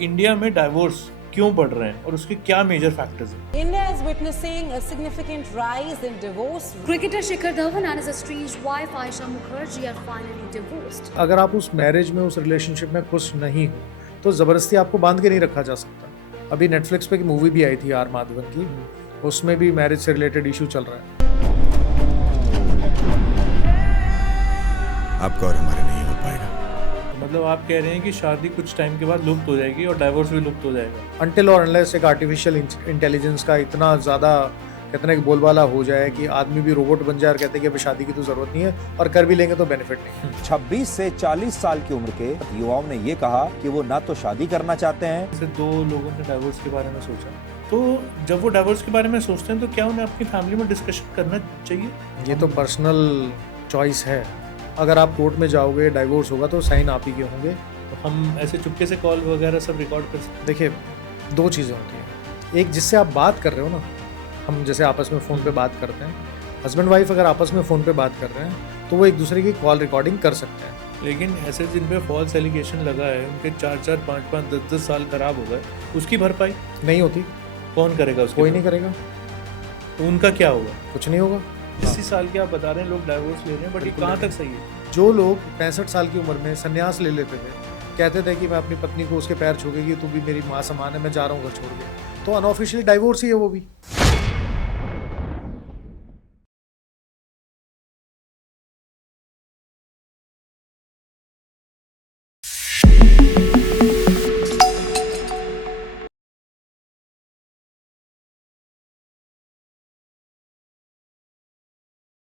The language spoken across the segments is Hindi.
इंडिया में डाइवोर्स क्यों बढ़ रहे हैं और उसके क्या मेजर फैक्टर्स हैं। India is witnessing a significant rise in divorce. Cricketer Shikhar Dhawan and his estranged wife Aisha Mukherjee are finally divorced. अगर आप उस मैरिज में, उस रिलेशनशिप में खुश नहीं हो तो ज़बरदस्ती आपको बांध के नहीं रखा जा सकता। अभी नेटफ्लिक्स पे की मूवी भी आई थी आर माधवन की, उसमें भी मैरिज से रिलेटेड इशू चल रहा है। आपका और हमारे नहीं हो पाएगा। मतलब आप कह रहे हैं कि शादी कुछ टाइम के बाद लुप्त हो जाएगी और डाइवोर्स भी लुप्त हो जाएगा। अनटिल और अनलेस एक आर्टिफिशियल इंटेलिजेंस का इतना ज़्यादा कहते हैं कि बोलबाला हो जाए कि आदमी भी रोबोट बन जाए और कहते हैं कि अभी शादी की तो ज़रूरत नहीं है और कर भी लेंगे तो बेनिफिट नहीं। 26 से 40 साल की उम्र के युवाओं ने ये कहा कि वो ना तो शादी करना चाहते हैं। जैसे दो लोगों ने डाइवोर्स के बारे में सोचा, तो जब वो डाइवोर्स के बारे में सोचते हैं तो क्या उन्हें अपनी फैमिली में डिस्कशन करना चाहिए? ये तो पर्सनल चॉइस है। अगर आप कोर्ट में जाओगे, डाइवोर्स होगा तो साइन आप ही के होंगे। तो हम ऐसे चुपके से कॉल वगैरह सब रिकॉर्ड कर सकते हैं? देखिए, दो चीज़ें होती हैं। एक जिससे आप बात कर रहे हो ना, हम जैसे आपस में फ़ोन पे बात करते हैं, हस्बैंड वाइफ अगर आपस में फ़ोन पे बात कर रहे हैं तो वो एक दूसरे की कॉल रिकॉर्डिंग कर सकते हैं। लेकिन ऐसे जिन पे फॉल्स एलिगेशन लगा है, उनके 4-4, 5-5, 10-10 साल खराब हो गए, उसकी भरपाई नहीं होती। कौन करेगा? उसकी कोई नहीं करेगा। तो उनका क्या होगा? कुछ नहीं होगा। 80 साल के आप बता रहे हैं लोग डाइवोर्स ले रहे हैं, बट ये कहाँ तक सही है? जो लोग 65 साल की उम्र में संन्यास ले लेते थे, कहते थे कि मैं अपनी पत्नी को उसके पैर छूएगी, तू भी मेरी माँ समान है, मैं जा रहा हूँ घर छोड़ के, तो अनऑफिशियली डाइवोर्स ही है वो भी।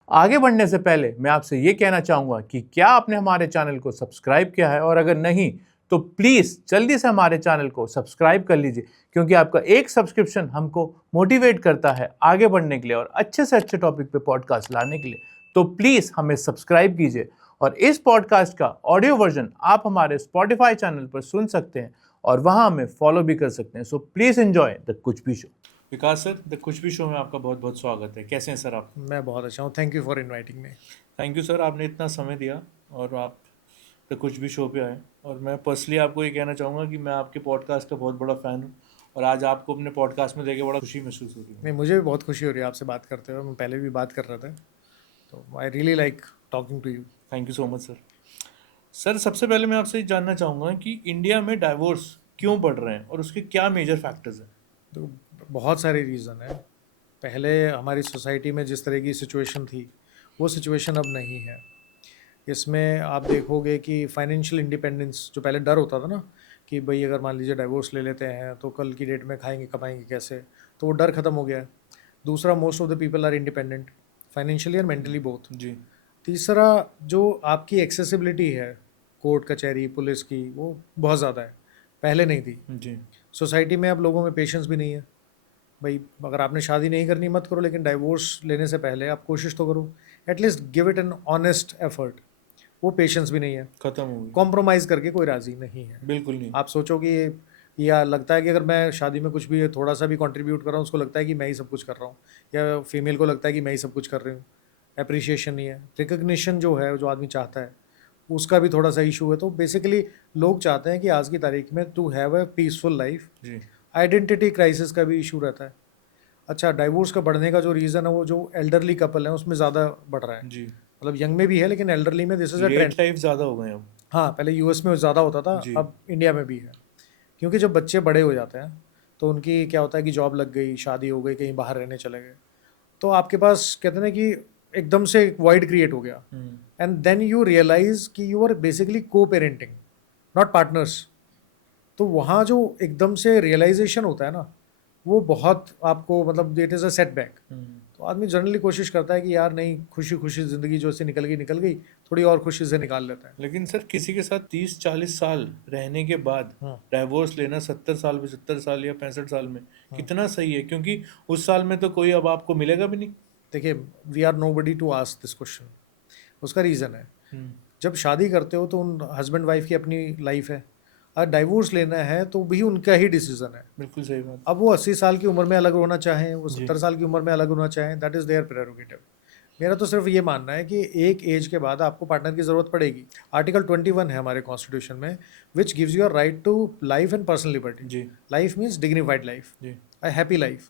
आगे बढ़ने से पहले मैं आपसे ये कहना चाहूँगा कि क्या आपने हमारे चैनल को सब्सक्राइब किया है, और अगर नहीं तो प्लीज़ जल्दी से हमारे चैनल को सब्सक्राइब कर लीजिए, क्योंकि आपका एक सब्सक्रिप्शन हमको मोटिवेट करता है आगे बढ़ने के लिए और अच्छे से अच्छे टॉपिक पे पॉडकास्ट लाने के लिए। तो प्लीज़ हमें सब्सक्राइब कीजिए, और इस पॉडकास्ट का ऑडियो वर्जन आप हमारे स्पॉटिफाई चैनल पर सुन सकते हैं और वहाँ हमें फॉलो भी कर सकते हैं। सो प्लीज़ एंजॉय द कुछ भी शो। विकास सर, द कुछ भी शो में आपका बहुत बहुत स्वागत है। कैसे हैं सर आप? मैं बहुत अच्छा हूँ। Thank you for inviting me. Thank you sir, आपने इतना समय दिया और आप द कुछ भी शो पे आए। और मैं पर्सनली आपको ये कहना चाहूँगा कि मैं आपके पॉडकास्ट का बहुत बड़ा फ़ैन हूँ, और आज आपको अपने पॉडकास्ट में देखे बड़ा खुशी महसूस हो रही है। नहीं, मुझे भी बहुत खुशी हो रही है आपसे बात करते हुए। मैं पहले भी बात कर रहा था, तो I really like talking to you. Thank you so much sir. Sir, सबसे पहले मैं आपसे जानना चाहूँगा कि इंडिया में डाइवोर्स क्यों बढ़ रहे हैं और उसके क्या मेजर फैक्टर्स हैं? तो बहुत सारे रीज़न है। पहले हमारी सोसाइटी में जिस तरह की सिचुएशन थी, वो सिचुएशन अब नहीं है। इसमें आप देखोगे कि फाइनेंशियल इंडिपेंडेंस, जो पहले डर होता था ना कि भाई अगर मान लीजिए डाइवोर्स ले लेते हैं तो कल की डेट में खाएंगे कमाएंगे कैसे, तो वो डर ख़त्म हो गया है। दूसरा, most of the people are independent financially and mentally both. जी। तीसरा, जो आपकी एक्सेसिबिलिटी है कोर्ट कचहरी पुलिस की, वो बहुत ज़्यादा है, पहले नहीं थी। जी। सोसाइटी में अब लोगों में पेशेंस भी नहीं है। भाई अगर आपने शादी नहीं करनी मत करो, लेकिन डाइवोर्स लेने से पहले आप कोशिश तो करो, at least give it an honest effort. वो पेशेंस भी नहीं है, खत्म हो गई। कॉम्प्रोमाइज़ करके कोई राज़ी नहीं है। बिल्कुल नहीं। आप सोचो कि या लगता है कि अगर मैं शादी में कुछ भी थोड़ा सा भी कंट्रीब्यूट कर रहा हूँ, उसको लगता है कि मैं ही सब कुछ कर रहा हूँ, या फीमेल को लगता है कि मैं ही सब कुछ कर रही हूँ। अप्रिशिएशन नहीं है, रिकग्निशन जो है, जो आदमी चाहता है, उसका भी थोड़ा सा इशू है। तो बेसिकली लोग चाहते हैं कि आज की तारीख में to have a peaceful life. जी। आइडेंटिटी क्राइसिस का भी इशू रहता है। अच्छा, डाइवोर्स का बढ़ने का जो रीज़न है, वो जो एल्डरली कपल है उसमें ज़्यादा बढ़ रहा है। जी। मतलब यंग में भी है, लेकिन एल्डरली में this is a trend. Life ज़्यादा हो गए अब। हाँ, पहले यूएस में ज़्यादा होता था, अब इंडिया में भी है। क्योंकि जब बच्चे बड़े हो जाते हैं तो उनकी क्या होता है कि जॉब लग गई, शादी हो गई, कहीं बाहर रहने चले गए, तो आपके पास कहते हैं कि एकदम से एक वॉइड क्रिएट हो गया। एंड देन यू रियलाइज कि यू आर बेसिकली को पेरेंटिंग, नॉट पार्टनर्स। तो वहाँ जो एकदम से रियलाइजेशन होता है ना, वो बहुत आपको मतलब इट इज़ अ सेटबैक। तो आदमी जनरली कोशिश करता है कि यार नहीं, खुशी खुशी ज़िंदगी जो से निकल गई, थोड़ी और खुशी से निकाल लेता है। लेकिन सर, किसी के साथ 30-40 साल रहने के बाद डाइवोर्स लेना 70 साल, 75 साल या 65 साल में कितना सही है? क्योंकि उस साल में तो कोई अब आपको मिलेगा भी नहीं। देखिए, we are nobody to ask this question. उसका रीज़न है, जब शादी करते हो तो उन हस्बैंड वाइफ की अपनी लाइफ है, और डाइवोर्स लेना है तो भी उनका ही डिसीजन है। बिल्कुल सही बात। अब वो 80 साल की उम्र में अलग होना चाहें, वो 70 साल की उम्र में अलग होना चाहें, दैट इज़ देयर प्रेरोगेटिव। मेरा तो सिर्फ ये मानना है कि एक एज के बाद आपको पार्टनर की ज़रूरत पड़ेगी। आर्टिकल 21 है हमारे कॉन्स्टिट्यूशन में, which gives you right to life and personal liberty. जी। लाइफ मीन्स डिग्निफाइड लाइफ, जी। A happy life.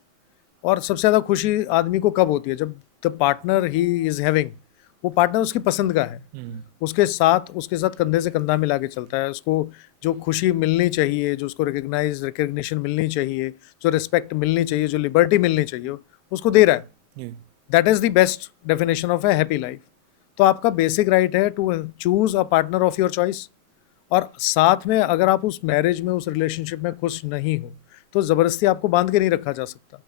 और सबसे ज़्यादा खुशी आदमी को कब होती है? जब the partner he is having, वो पार्टनर उसकी पसंद का है, उसके साथ कंधे से कंधा मिला के चलता है, उसको जो खुशी मिलनी चाहिए, जो उसको रिकग्निशन मिलनी चाहिए, जो रिस्पेक्ट मिलनी चाहिए, जो लिबर्टी मिलनी चाहिए, उसको दे रहा है। That is the best definition of a happy life. तो आपका बेसिक राइट है to choose a partner of your choice. और साथ में अगर आप उस मैरिज में, उस रिलेशनशिप में खुश नहीं हो, तो ज़बरदस्ती आपको बांध के नहीं रखा जा सकता।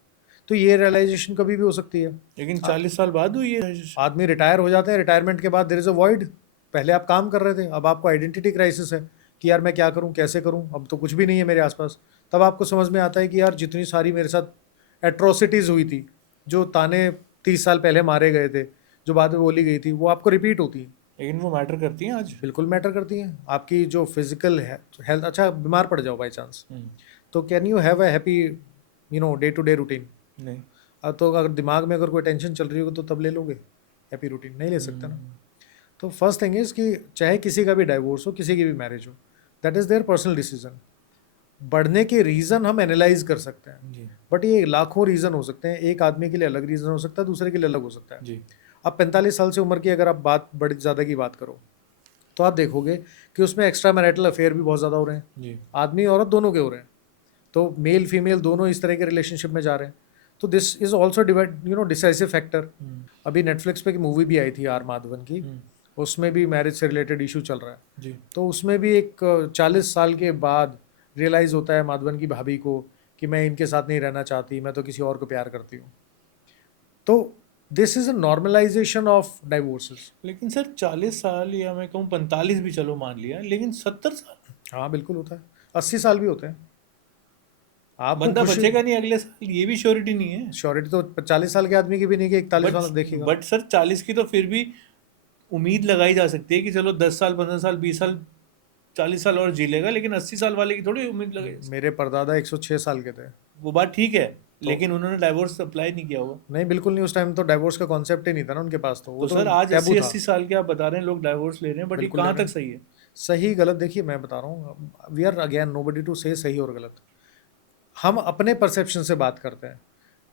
तो ये रियलाइजेशन कभी भी हो सकती है। लेकिन 40 साल बाद हुई है। आदमी रिटायर हो जाते हैं, रिटायरमेंट के बाद देयर इज़ अ वॉइड। पहले आप काम कर रहे थे, अब आपको आइडेंटिटी क्राइसिस है कि यार मैं क्या करूं, कैसे करूं, अब तो कुछ भी नहीं है मेरे आसपास। तब आपको समझ में आता है कि यार जितनी सारी मेरे साथ एट्रोसिटीज़ हुई थी, जो ताने 30 साल पहले मारे गए थे, जो बाद में बोली गई थी, वो आपको रिपीट होती है। लेकिन वो मैटर करती हैं आज। बिल्कुल मैटर करती हैं। आपकी जो फिजिकल हेल्थ, अच्छा बीमार पड़ जाओ बाई चांस, तो can you have a happy day to day routine? नहीं। तो अगर दिमाग में अगर कोई टेंशन चल रही होगी तो तब ले लोगे हैप्पी रूटीन? नहीं ले सकते ना। तो फर्स्ट थिंग इज़ कि चाहे किसी का भी डाइवोर्स हो, किसी की भी मैरिज हो, that is their personal decision. बढ़ने के रीज़न हम एनालाइज कर सकते हैं, बट ये लाखों रीज़न हो सकते हैं। एक आदमी के लिए अलग रीज़न हो सकता है, दूसरे के लिए अलग हो सकता है। अब 45 साल से उम्र की अगर आप बात बड़ी ज़्यादा की बात करो, तो आप देखोगे कि उसमें एक्स्ट्रा मैरिटल अफेयर भी बहुत ज़्यादा हो रहे हैं। आदमी और औरत दोनों के हो रहे हैं, तो मेल फीमेल दोनों इस तरह के रिलेशनशिप में जा रहे हैं। तो this is also decisive factor. अभी नेटफ्लिक्स पे की मूवी भी आई थी आर माधवन की, उसमें भी मैरिज से रिलेटेड इशू चल रहा है। तो उसमें भी एक 40 साल के बाद रियलाइज़ होता है माधवन की भाभी को कि मैं इनके साथ नहीं रहना चाहती, मैं तो किसी और को प्यार करती हूँ। तो this is a normalization of divorces. लेकिन सर 40 साल या मैं कहूँ 45 भी चलो मान लिया, लेकिन 70 साल? हाँ बिल्कुल होता है, 80 साल भी होते हैं। आप बंदा बचेगा नहीं अगले साल, ये भी श्योरिटी नहीं है। श्योरिटी तो 40 साल के आदमी की भी नहीं कि 41 साल देखेगा। बट सर 40 की तो फिर भी उम्मीद लगाई जा सकती है कि चलो 10 साल 15 साल 20 साल 40 साल और जी लेगा, लेकिन 80 साल वाले की थोड़ी उम्मीद लगाई। मेरे परदादा 106 साल के थे। वो बात ठीक है, लेकिन उन्होंने डाइवोर्स अप्लाई नहीं किया होगा। नहीं बिल्कुल नहीं, उस टाइम तो डाइवोर्स का कॉन्सेप्ट ही नहीं था ना उनके पास। तो वो तो सर आज 80 साल के आप बता रहे हैं लोग डाइवोर्स ले रहे हैं, बट ये कहाँ तक सही है? सही गलत देखिए मैं बता रहा हूँ, we are again nobody to say सही और गलत। हम अपने परसेप्शन से बात करते हैं।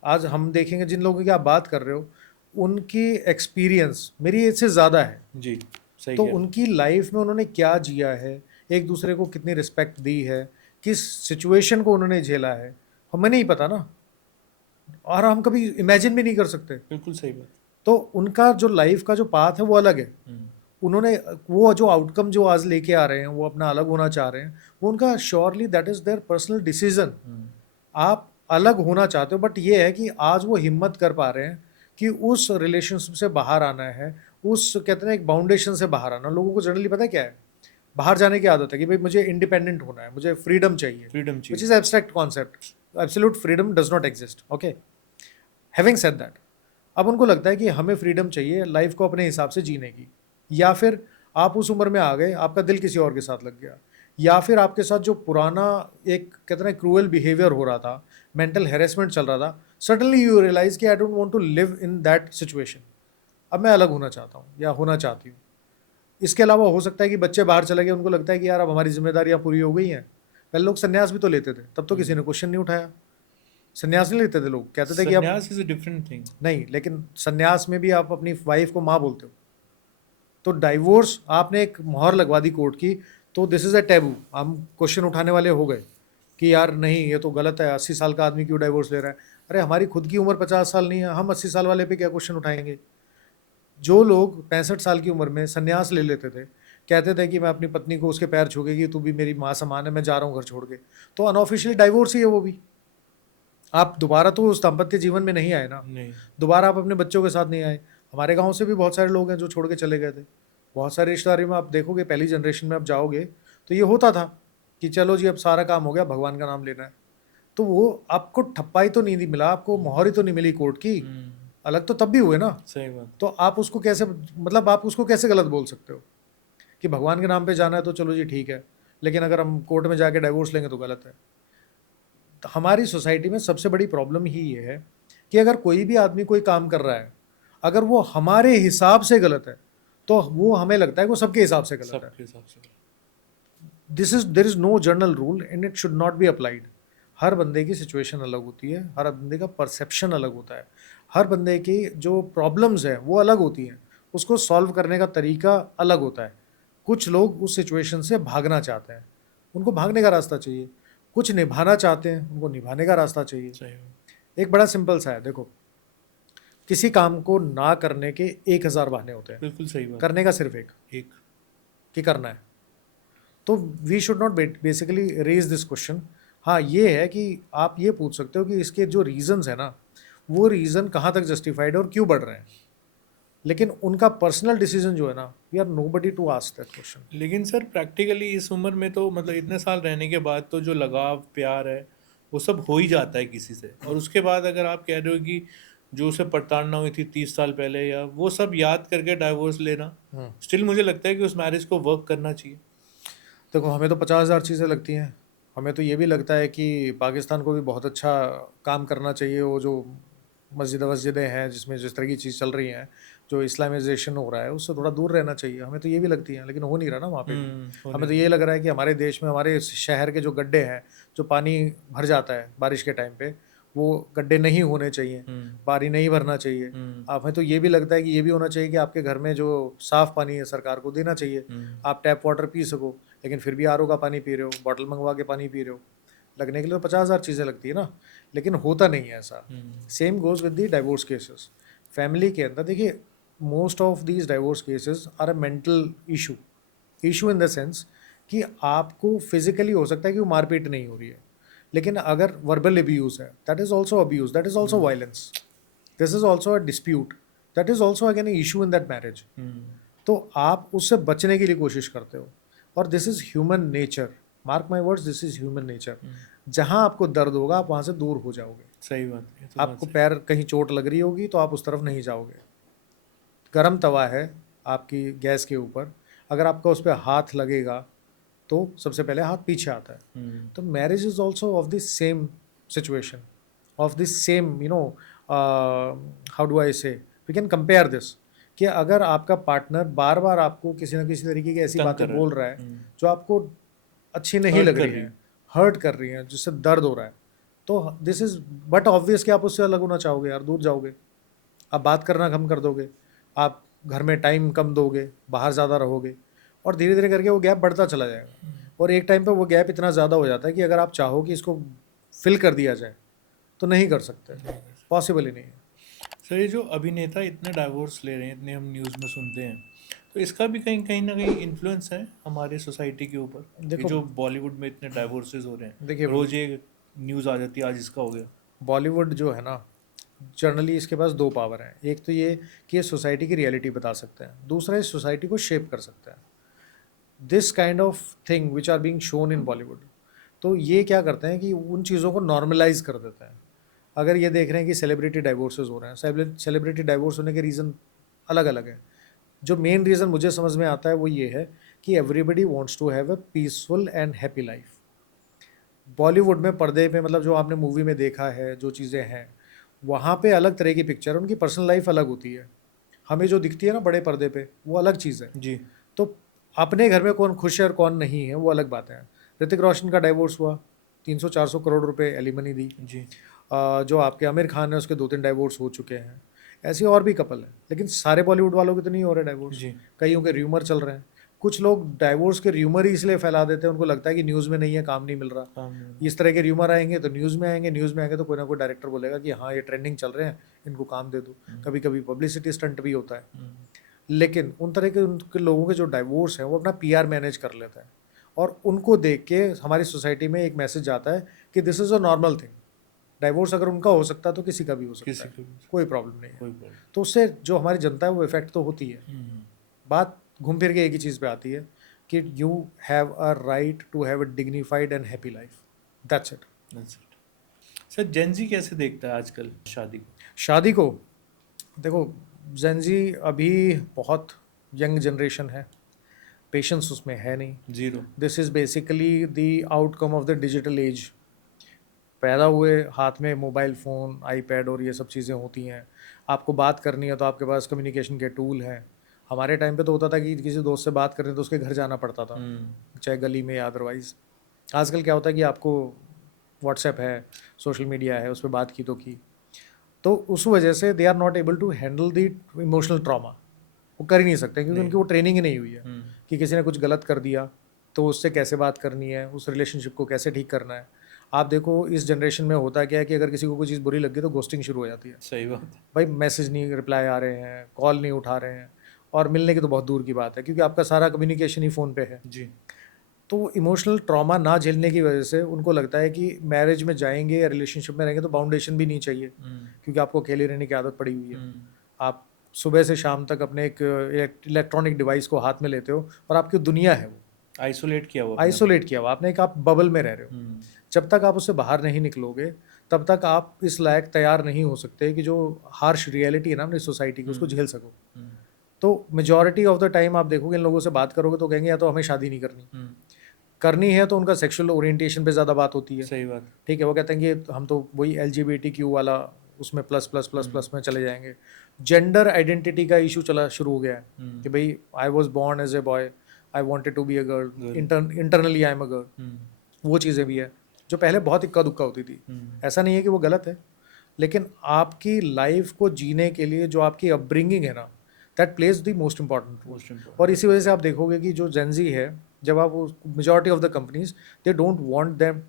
आज हम देखेंगे जिन लोगों की आप बात कर रहे हो, उनकी एक्सपीरियंस मेरी एज से ज़्यादा है जी, सही। तो उनकी लाइफ में उन्होंने क्या जिया है, एक दूसरे को कितनी रिस्पेक्ट दी है, किस सिचुएशन को उन्होंने झेला है, हमें नहीं पता ना, और हम कभी इमेजिन भी नहीं कर सकते। बिल्कुल सही बात। तो उनका जो लाइफ का जो पाथ है वो अलग है। उन्होंने वो जो आउटकम जो आज लेके आ रहे हैं, वो अपना अलग होना चाह रहे हैं, वो उनका surely that is their personal decision. आप अलग होना चाहते हो, बट ये है कि आज वो हिम्मत कर पा रहे हैं कि उस रिलेशनशिप से बाहर आना है, उस कहते हैं एक बाउंडेशन से बाहर आना। लोगों को जनरली पता है क्या है, बाहर जाने की आदत है कि भाई मुझे इंडिपेंडेंट होना है, मुझे फ्रीडम चाहिए, which is abstract concept. Absolute freedom does not exist. Okay, having said that, अब उनको लगता है कि हमें फ्रीडम चाहिए लाइफ को अपने हिसाब से जीने की, या फिर आप उस उम्र में आ गए, आपका दिल किसी और के साथ लग गया, या फिर आपके साथ जो पुराना एक कहते हैं क्रूअल बिहेवियर हो रहा था, मेंटल हेरेसमेंट चल रहा था, सडनली यू रियलाइज कि I don't want to live in that situation, अब मैं अलग होना चाहता हूँ या होना चाहती हूँ। इसके अलावा हो सकता है कि बच्चे बाहर चले गए, उनको लगता है कि यार अब हमारी जिम्मेदारियाँ पूरी हो गई हैं। पहले लोग संन्यास भी तो लेते थे, तब तो किसी ने क्वेश्चन नहीं उठाया। संन्यास नहीं लेते थे लोग, कहते थे कि अब संन्यास इज अ डिफरेंट थिंग। नहीं, लेकिन संन्यास में भी आप अपनी वाइफ को माँ बोलते हो। तो डाइवोर्स आपने एक मोहर लगवा दी कोर्ट की, तो दिस इज़ अ टैबू। हम क्वेश्चन उठाने वाले हो गए कि यार नहीं ये तो गलत है, 80 साल का आदमी क्यों डाइवोर्स ले रहा है। अरे हमारी खुद की उम्र 50 साल नहीं है, हम 80 साल वाले पे क्या क्वेश्चन उठाएंगे। जो लोग 65 साल की उम्र में संन्यास ले लेते थे, कहते थे कि मैं अपनी पत्नी को उसके पैर छू के कि तू भी मेरी माँ समान है, मैं जा रहा हूँ घर छोड़ के, तो अनऑफिशियली डाइवोर्स ही है वो भी। आप दोबारा तो उस दाम्पत्य जीवन में नहीं आए ना, दोबारा आप अपने बच्चों के साथ नहीं आए। हमारे गांव से भी बहुत सारे लोग हैं जो छोड़ के चले गए थे। बहुत सारे रिश्तेदारी में आप देखोगे, पहली जनरेशन में आप जाओगे तो ये होता था कि चलो जी अब सारा काम हो गया, भगवान का नाम लेना है। तो वो आपको ठप्पा ही तो नहीं मिला, आपको मोहर ही तो नहीं मिली कोर्ट की, अलग तो तब भी हुए ना। सही बात। तो आप उसको कैसे, मतलब आप उसको कैसे गलत बोल सकते हो कि भगवान के नाम पे जाना है तो चलो जी ठीक है, लेकिन अगर हम कोर्ट में जाके डाइवोर्स लेंगे तो गलत है। तो हमारी सोसाइटी में सबसे बड़ी प्रॉब्लम ही ये है कि अगर कोई भी आदमी कोई काम कर रहा है, अगर वो हमारे हिसाब से गलत है तो वो हमें लगता है कि वो सबके हिसाब से गलत है. सबके हिसाब से there is no general rule and it should not be applied. हर बंदे की सिचुएशन अलग होती है, हर बंदे का परसेप्शन अलग होता है, हर बंदे की जो प्रॉब्लम्स हैं वो अलग होती हैं, उसको सॉल्व करने का तरीका अलग होता है. कुछ लोग उस सिचुएशन से भागना चाहते हैं, उनको भागने का रास्ता चाहिए. कुछ निभाना चाहते हैं, उनको निभाने का रास्ता चाहिए. सही है. एक बड़ा सिंपल सा है, देखो किसी काम को ना करने के 1000 बहाने होते हैं, बिल्कुल सही बात. करने का सिर्फ एक कि करना है. तो we should not basically raise this question. हाँ ये है कि आप ये पूछ सकते हो कि इसके जो रीजंस है ना, वो रीज़न कहाँ तक जस्टिफाइड और क्यों बढ़ रहे हैं, लेकिन उनका पर्सनल डिसीजन जो है ना, we are nobody to ask that question. लेकिन सर प्रैक्टिकली इस उम्र में तो मतलब इतने साल रहने के बाद तो जो लगाव प्यार है वो सब हो ही जाता है किसी से. और उसके बाद अगर आप कह रहे हो कि जो उसे प्रताड़ना हुई थी 30 साल पहले या वो सब याद करके डाइवोर्स लेना, स्टिल मुझे लगता है कि उस मैरिज को वर्क करना चाहिए. देखो हमें तो 50,000 चीज़ें लगती हैं. हमें तो ये भी लगता है कि पाकिस्तान को भी बहुत अच्छा काम करना चाहिए. वो जो मस्जिदें हैं जिसमें जिस तरह की चीज़ चल रही हैं, जो इस्लामाइजेशन हो रहा है, उससे थोड़ा दूर रहना चाहिए. हमें तो ये भी लगती हैं, लेकिन हो नहीं रहा ना वहाँ पे भी. हमें तो ये लग रहा है कि हमारे देश में, हमारे शहर के जो गड्ढे हैं, जो पानी भर जाता है बारिश के टाइम पे, वो गड्ढे नहीं होने चाहिए, पानी नहीं भरना चाहिए. हमें तो ये भी लगता है कि ये भी होना चाहिए कि आपके घर में जो साफ़ पानी है सरकार को देना चाहिए. आप टैप वाटर पी सको, लेकिन फिर भी आरओ का पानी पी रहे हो, बॉटल मंगवा के पानी पी रहे हो. लगने के लिए तो 50,000 चीज़ें लगती है ना, लेकिन होता नहीं है ऐसा. Same goes with the divorce cases. Family के अंदर देखिए, most of these divorce cases are a mental issue in the sense कि आपको फिजिकली हो सकता है कि वो मारपीट नहीं हो रही है, लेकिन अगर वर्बल अब्यूज़ है, that is also abuse, that is also violence, this is also a dispute, that is also again issue in that marriage. तो आप उससे बचने के लिए कोशिश करते हो, और this is human nature. Mark my words, this is human nature. जहाँ आपको दर्द होगा आप वहाँ से दूर हो जाओगे. सही बात है. तो आपको पैर कहीं चोट लग रही होगी तो आप उस तरफ नहीं जाओगे. गरम तवा है आपकी गैस के ऊपर, अगर आपका उस पर हाथ लगेगा तो सबसे पहले हाथ पीछे आता है. तो marriage is also of this same situation, of this same, you know, how do I से, वी कैन कंपेयर दिस, कि अगर आपका पार्टनर बार बार आपको किसी न किसी तरीके की ऐसी बातें बोल रहा है जो आपको अच्छी नहीं लग रही हैं, हर्ट कर रही हैं, जिससे दर्द हो रहा है, तो दिस इज़ बट ऑब्वियस कि आप उससे अलग होना चाहोगे यार, दूर जाओगे, आप बात करना कम कर दोगे, आप घर में टाइम कम दोगे, बाहर ज़्यादा रहोगे, और धीरे धीरे करके वो गैप बढ़ता चला जाएगा. और एक टाइम पे वो गैप इतना ज़्यादा हो जाता है कि अगर आप चाहो कि इसको फिल कर दिया जाए तो नहीं कर सकते, पॉसिबल ही नहीं है. सर ये जो अभिनेता इतने डाइवोर्स ले रहे हैं, इतने हम न्यूज़ में सुनते हैं, तो इसका भी कहीं ना कहीं इन्फ्लुएंस है हमारे सोसाइटी के ऊपर. ये जो बॉलीवुड में इतने डाइवोर्सेज हो रहे हैं, देखिए रोज ये न्यूज़ आ जाती है, आज इसका हो गया. बॉलीवुड जो है ना, जनरली इसके पास दो पावर हैं. एक तो ये कि ये सोसाइटी की रियलिटी बता सकते हैं, दूसरा इस सोसाइटी को शेप कर सकते हैं. This kind of thing which are being shown in Bollywood, तो ये क्या करते हैं कि उन चीज़ों को नॉर्मलाइज कर देते हैं. अगर ये देख रहे हैं कि सेलिब्रिटी डाइवोर्सेज हो रहे हैं, सेलिब्रिटी डाइवोर्स होने के रीज़न अलग अलग हैं. जो मेन रीज़न मुझे समझ में आता है वो ये है कि everybody wants to have a peaceful and happy life. Bollywood में पर्दे पे, मतलब जो आपने मूवी में देखा है, जो चीज़ें हैं, वहाँ पे अलग तरह की पिक्चर है, उनकी पर्सनल लाइफ अलग होती है. हमें जो दिखती है ना बड़े पर्दे पे, वो अलग चीज़ है जी. तो अपने घर में कौन खुश है और कौन नहीं है वो अलग बात है. ऋतिक रोशन का डाइवोर्स हुआ, 300-400 करोड़ रुपए एलिमनी दी. जी. जो आपके आमिर खान है उसके 2-3 डाइवोर्स हो चुके हैं. ऐसे और भी कपल हैं, लेकिन सारे बॉलीवुड वालों के तो नहीं हो रहे डाइवोर्स. कईयों के र्यूमर चल रहे हैं. कुछ लोग डाइवोर्स के र्यूमर ही इसलिए फैला देते हैं, उनको लगता है कि न्यूज़ में नहीं है, काम नहीं मिल रहा. इस तरह के र्यूमर आएंगे तो न्यूज़ में आएंगे तो कोई ना कोई डायरेक्टर बोलेगा कि हाँ ये ट्रेंडिंग चल रहे हैं, इनको काम दे दो. कभी कभी पब्लिसिटी स्टंट भी होता है. लेकिन उन तरह के उनके लोगों के जो डाइवोर्स हैं वो अपना PR मैनेज कर लेता है, और उनको देख के हमारी सोसाइटी में एक मैसेज आता है कि this is a normal thing. Divorce अगर उनका हो सकता है तो किसी का भी हो सकता है, कोई प्रॉब्लम नहीं है. तो उससे जो हमारी जनता है वो इफेक्ट तो होती है. बात घूम फिर के एक ही चीज़ पे आती है कि you have a right to have a dignified and happy life. That's it. Sir Gen Z कैसे देखता है आजकल शादी को? देखो, जेनजी अभी बहुत यंग जनरेशन है, पेशेंस उसमें है नहीं, zero. This is basically the outcome of the digital age. पैदा हुए हाथ में मोबाइल फ़ोन, आईपैड और ये सब चीज़ें होती हैं। आपको बात करनी है तो आपके पास कम्युनिकेशन के टूल हैं। हमारे टाइम पे तो होता था कि किसी दोस्त से बात करनी तो उसके घर जाना पड़ता था, चाहे गली में या अदरवाइज़। आजकल क्या होता है कि आपको व्हाट्सएप है, सोशल मीडिया है, उस पर बात की तो की। तो उस वजह से they are not able to handle the emotional trauma. वो कर ही नहीं सकते क्योंकि उनकी वो ट्रेनिंग ही नहीं हुई है कि किसी ने कुछ गलत कर दिया तो उससे कैसे बात करनी है, उस रिलेशनशिप को कैसे ठीक करना है। आप देखो इस जनरेशन में होता क्या है कि अगर किसी को कोई चीज़ बुरी लग गई तो घोस्टिंग शुरू हो जाती है। सही बात है। भाई मैसेज नहीं रिप्लाई आ रहे हैं, कॉल नहीं उठा रहे हैं, और मिलने की तो बहुत दूर की बात है क्योंकि आपका सारा कम्युनिकेशन ही फ़ोन पे है जी। तो इमोशनल ट्रॉमा ना झेलने की वजह से उनको लगता है कि मैरिज में जाएंगे या रिलेशनशिप में रहेंगे तो बाउंडेशन भी नहीं चाहिए क्योंकि आपको अकेले रहने की आदत पड़ी हुई है। आप सुबह से शाम तक अपने एक इलेक्ट्रॉनिक डिवाइस को हाथ में लेते हो और आपकी दुनिया है वो आइसोलेट किया हुआ आपने एक आप बबल में रह रहे हो। जब तक आप उससे बाहर नहीं निकलोगे तब तक आप इस लायक तैयार नहीं हो सकते कि जो हार्श रियलिटी है ना अपनी सोसाइटी की उसको झेल सको। तो मेजॉरिटी ऑफ द टाइम आप देखोगे इन लोगों से बात करोगे तो कहेंगे या तो हमें शादी नहीं करनी है तो उनका सेक्सुअल ओरिएंटेशन पे ज़्यादा बात होती है। सही बात। ठीक है, वो कहते हैं कि हम तो वही LGBTQ वाला उसमें प्लस प्लस प्लस प्लस में चले जाएंगे। जेंडर आइडेंटिटी का इशू चला शुरू हो गया है कि भाई I was born as a boy, I wanted to be a girl, internally I am a girl. वो चीज़ें भी है जो पहले बहुत इक्का दुक्का होती थी। ऐसा नहीं है कि वो गलत है, लेकिन आपकी लाइफ को जीने के लिए जो आपकी अपब्रिंगिंग है ना, that plays the most important role. और इसी वजह से आप देखोगे कि जो जेनजी है, जब आप majority of the companies they don't want them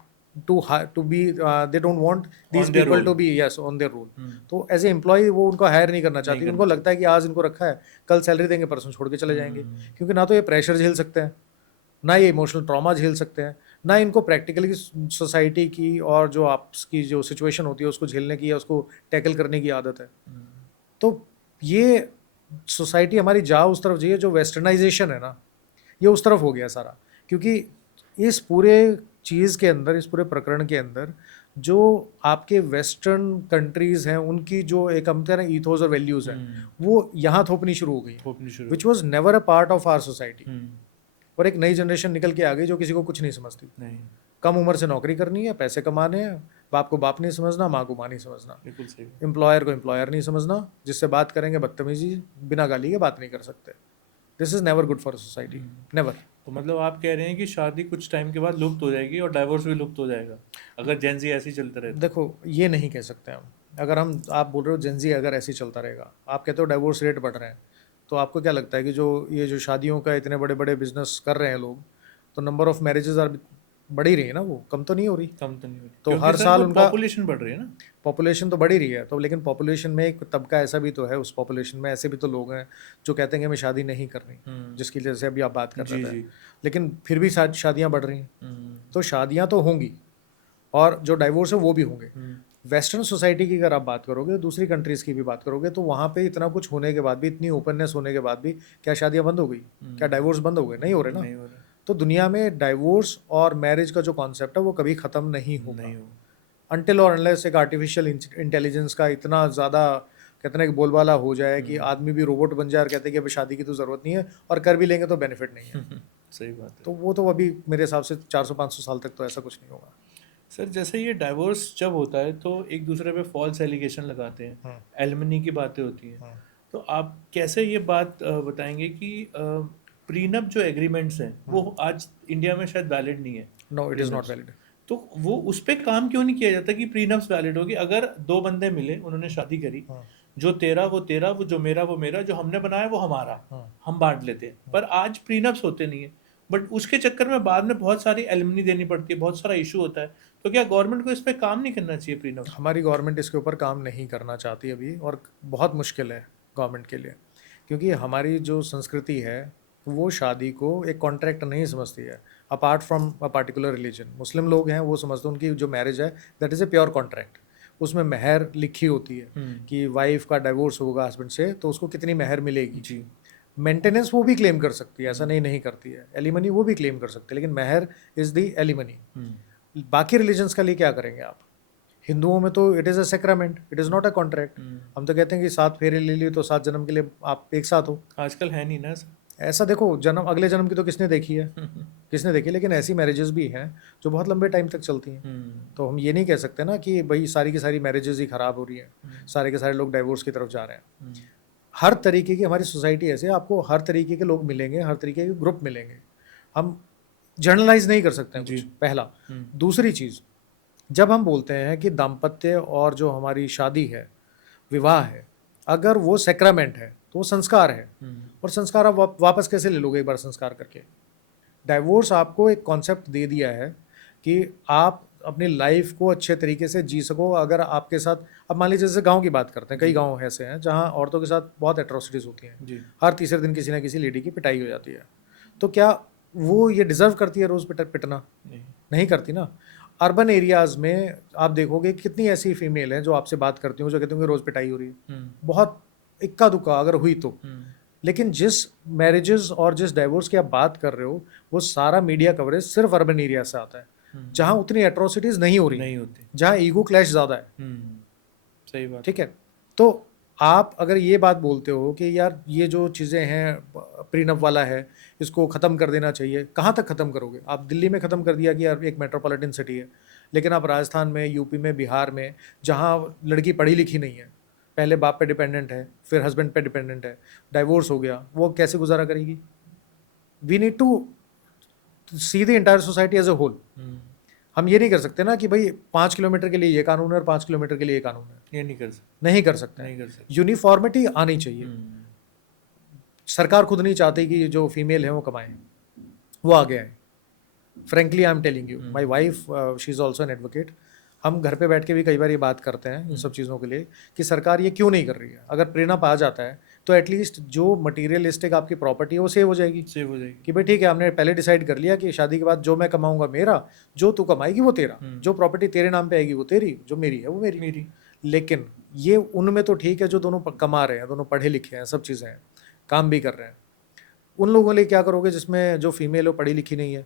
to be they don't want these people to be yes on their role. तो एज ए एम्प्लॉय वो उनको हायर नहीं करना चाहती। उनको लगता है कि आज इनको रखा है, कल सैलरी देंगे, परसों छोड़ के चले जाएंगे। क्योंकि ना तो ये प्रेशर झेल सकते हैं, ना ये इमोशनल ट्रॉमा झेल सकते हैं, ना इनको प्रैक्टिकली सोसाइटी की और जो आपकी जो सिचुएशन होती है उसको झेलने की या उसको टैकल करने की आदत है। तो ये सोसाइटी हमारी जा उस तरफ जाइए, जो वेस्टर्नाइजेशन है ना, ये उस तरफ हो गया सारा। क्योंकि इस पूरे चीज़ के अंदर, इस पूरे प्रकरण के अंदर जो आपके वेस्टर्न कंट्रीज़ हैं उनकी जो एक हम कह रहे हैं ईथोस और वैल्यूज़ हैं वो यहाँ थोपनी शुरू हो गई, which was never a part of our society. और एक नई जनरेशन निकल के आ गई जो किसी को कुछ नहीं समझती। कम उम्र से नौकरी करनी है, पैसे कमाने हैं, बाप को बाप नहीं समझना, माँ को माँ नहीं समझना, एम्प्लॉयर को एम्प्लॉयर नहीं समझना, जिससे बात करेंगे बदतमीजी, बिना गाली के बात नहीं कर सकते। This is never good for society, never. तो मतलब आप कह रहे हैं कि शादी कुछ टाइम के बाद लुप्त हो जाएगी और डाइवोर्स भी लुप्त हो जाएगा अगर जेनजी ऐसे ही चलता रहे? देखो ये नहीं कह सकते हम। अगर आप बोल रहे हो जेनजी अगर ऐसे ही चलता रहेगा, आप कहते हो डाइवोर्स रेट बढ़ रहे हैं, तो आपको क्या लगता है कि जो शादियों का इतने बड़े बड़े बिजनेस कर रहे हैं लोग, तो नंबर ऑफ मैरिजेस आर बढ़ ही रही है ना, वो कम तो नहीं हो रही। तो हर साल उनका पॉपुलेशन बढ़ रही है ना, पॉपुलेशन तो बढ़ ही रही है। तो लेकिन पॉपुलेशन में एक तबका ऐसा भी तो है, उस पॉपुलेशन में ऐसे भी तो लोग हैं जो कहते हैं कि हमें शादी नहीं करनी, जिसकी जैसे अभी आप बात कर रहे थे। लेकिन फिर भी शादियाँ बढ़ रही हैं। तो शादियाँ तो होंगी और जो डाइवोर्स है वो भी होंगे। वेस्टर्न सोसाइटी की अगर आप बात करोगे, दूसरी कंट्रीज़ की भी बात करोगे, तो वहाँ पे इतना कुछ होने के बाद भी, इतनी ओपननेस होने के बाद भी, क्या शादियाँ बंद हो गई? क्या डाइवोर्स बंद हो गए? नहीं हो रहे ना। तो दुनिया में डाइवोर्स और मैरिज का जो कॉन्सेप्ट है वो कभी ख़त्म नहीं होगा अनटिल और अनलेस एक आर्टिफिशियल इंटेलिजेंस का इतना ज़्यादा कहते हैं कि बोलबाला हो जाए कि आदमी भी रोबोट बन जाए और कहते हैं कि अभी शादी की तो ज़रूरत नहीं है, और कर भी लेंगे तो बेनिफिट नहीं है। सही बात है। तो वो तो अभी मेरे हिसाब से 400-500 साल तक तो ऐसा कुछ नहीं होगा। सर जैसे ये डाइवोर्स जब होता है तो एक दूसरे पे फॉल्स एलिगेशन लगाते हैं, एलिमनी की बातें होती हैं, तो आप कैसे ये बात बताएंगे कि प्रीनप जो एग्रीमेंट्स हैं वो आज इंडिया में शायद वैलिड नहीं है? No, it is not valid. तो वो उस पर काम क्यों नहीं किया जाता कि प्रीनप्स वैलिड होगी? अगर दो बंदे मिले, उन्होंने शादी करी, जो तेरा वो तेरा, वो जो मेरा वो मेरा, जो हमने बनाया वो हमारा, हम बांट लेते हैं। पर आज प्रीनप्स होते नहीं है, बट उसके चक्कर में बाद में बहुत सारी एलिमनी देनी पड़ती है, बहुत सारा इशू होता है। तो क्या गवर्नमेंट को इस पर काम नहीं करना चाहिए? प्रीनप हमारी गवर्नमेंट इसके ऊपर काम नहीं करना चाहती अभी, और बहुत मुश्किल है गवर्नमेंट के लिए, क्योंकि हमारी जो संस्कृति है वो शादी को एक कॉन्ट्रैक्ट नहीं समझती है। Apart from a particular religion, Muslim लोग हैं वो समझते हैं उनकी जो मैरिज है that is a pure contract. उसमें महर लिखी होती है कि वाइफ का डाइवोर्स होगा हस्बैंड से तो उसको कितनी महर मिलेगी जी। मेंटेनेंस वो भी क्लेम कर सकती है, ऐसा नहीं करती है। एलिमनी वो भी क्लेम कर सकती है, लेकिन महर इज़ दी एलिमनी। बाकी रिलीजन्स का लिए क्या करेंगे आप? हिंदुओं में तो it is a sacrament, it is not a contract. हम तो कहते हैं कि 7 फेरे ले लिए तो 7 जन्म के लिए आप एक साथ हो। आजकल है नहीं ना, ऐसा देखो, जन्म अगले जन्म की तो किसने देखी है, किसने देखी, लेकिन ऐसी मैरिजेस भी हैं जो बहुत लंबे टाइम तक चलती हैं। तो हम ये नहीं कह सकते ना कि भाई सारी की सारी मैरिजेस ही ख़राब हो रही हैं, सारे के सारे लोग डाइवोर्स की तरफ जा रहे हैं। हर तरीके की हमारी सोसाइटी ऐसे, आपको हर तरीके के लोग मिलेंगे, हर तरीके के ग्रुप मिलेंगे, हम जनरलाइज नहीं कर सकते हैं कुछ, पहला। दूसरी चीज़, जब हम बोलते हैं कि दाम्पत्य और जो हमारी शादी है, विवाह है, अगर वो सेक्रामेंट है तो वो संस्कार है, और संस्कार आप वापस कैसे ले लोगे एक बार संस्कार करके? डाइवोर्स आपको एक कॉन्सेप्ट दे दिया है कि आप अपनी लाइफ को अच्छे तरीके से जी सको। अगर आपके साथ, अब मान लीजिए जैसे गांव की बात करते हैं, कई गांव ऐसे हैं जहां औरतों के साथ बहुत एट्रोसिटीज़ होती हैं, हर तीसरे दिन किसी ना किसी लेडी की पिटाई हो जाती है, तो क्या वो ये डिज़र्व करती है रोज़ पिटना? नहीं करती ना। अर्बन एरियाज़ में आप देखोगे कितनी ऐसी फीमेल हैं जो आपसे बात करती हूँ, जो कहती हूँ कि रोज़ पिटाई हो रही है, बहुत इक्का दुक्का अगर हुई तो। लेकिन जिस मैरिजेस और जिस डाइवोर्स की आप बात कर रहे हो, वो सारा मीडिया कवरेज सिर्फ अर्बन एरिया से आता है, जहाँ उतनी एट्रोसिटीज़ नहीं हो रही, नहीं होती, जहाँ ईगो क्लैश ज़्यादा है। सही बात, ठीक है। तो आप अगर ये बात बोलते हो कि यार ये जो चीज़ें हैं, प्रीनप वाला है, इसको ख़त्म कर देना चाहिए, कहाँ तक ख़त्म करोगे? आप दिल्ली में ख़त्म कर दिया कि यार एक मेट्रोपॉलिटन सिटी है, लेकिन आप राजस्थान में, यूपी में, बिहार में, जहाँ लड़की पढ़ी लिखी नहीं है, पहले बाप पे डिपेंडेंट है, फिर हस्बैंड पे डिपेंडेंट है, डाइवोर्स हो गया, वो कैसे गुजारा करेगी? We need to see the entire society as a whole. हम ये नहीं कर सकते ना कि भाई 5 किलोमीटर के लिए ये कानून है और 5 किलोमीटर के लिए ये कानून है, ये नहीं कर सकते, नहीं कर सकते। यूनिफॉर्मिटी आनी चाहिए। सरकार खुद नहीं चाहती कि जो फीमेल है वो कमाएं, वो आगे आए। Frankly I am telling you, my wife she is also an advocate. हम घर पे बैठ के भी कई बार ये बात करते हैं इन सब चीज़ों के लिए कि सरकार ये क्यों नहीं कर रही है। अगर प्रेरणा आ जाता है तो एटलीस्ट जो मटीरियलिस्टिक आपकी प्रॉपर्टी है वो सेव हो जाएगी, कि भाई ठीक है, हमने पहले डिसाइड कर लिया कि शादी के बाद जो मैं कमाऊंगा मेरा, जो तू कमाएगी वो तेरा, जो प्रॉपर्टी तेरे नाम पे आएगी वो तेरी, जो मेरी है वो मेरी। लेकिन ये उनमें तो ठीक है जो दोनों कमा रहे हैं, दोनों पढ़े लिखे हैं, सब चीज़ें हैं, काम भी कर रहे हैं। उन लोगों के लिए क्या करोगे जिसमें जो फीमेल हो पढ़ी लिखी नहीं है,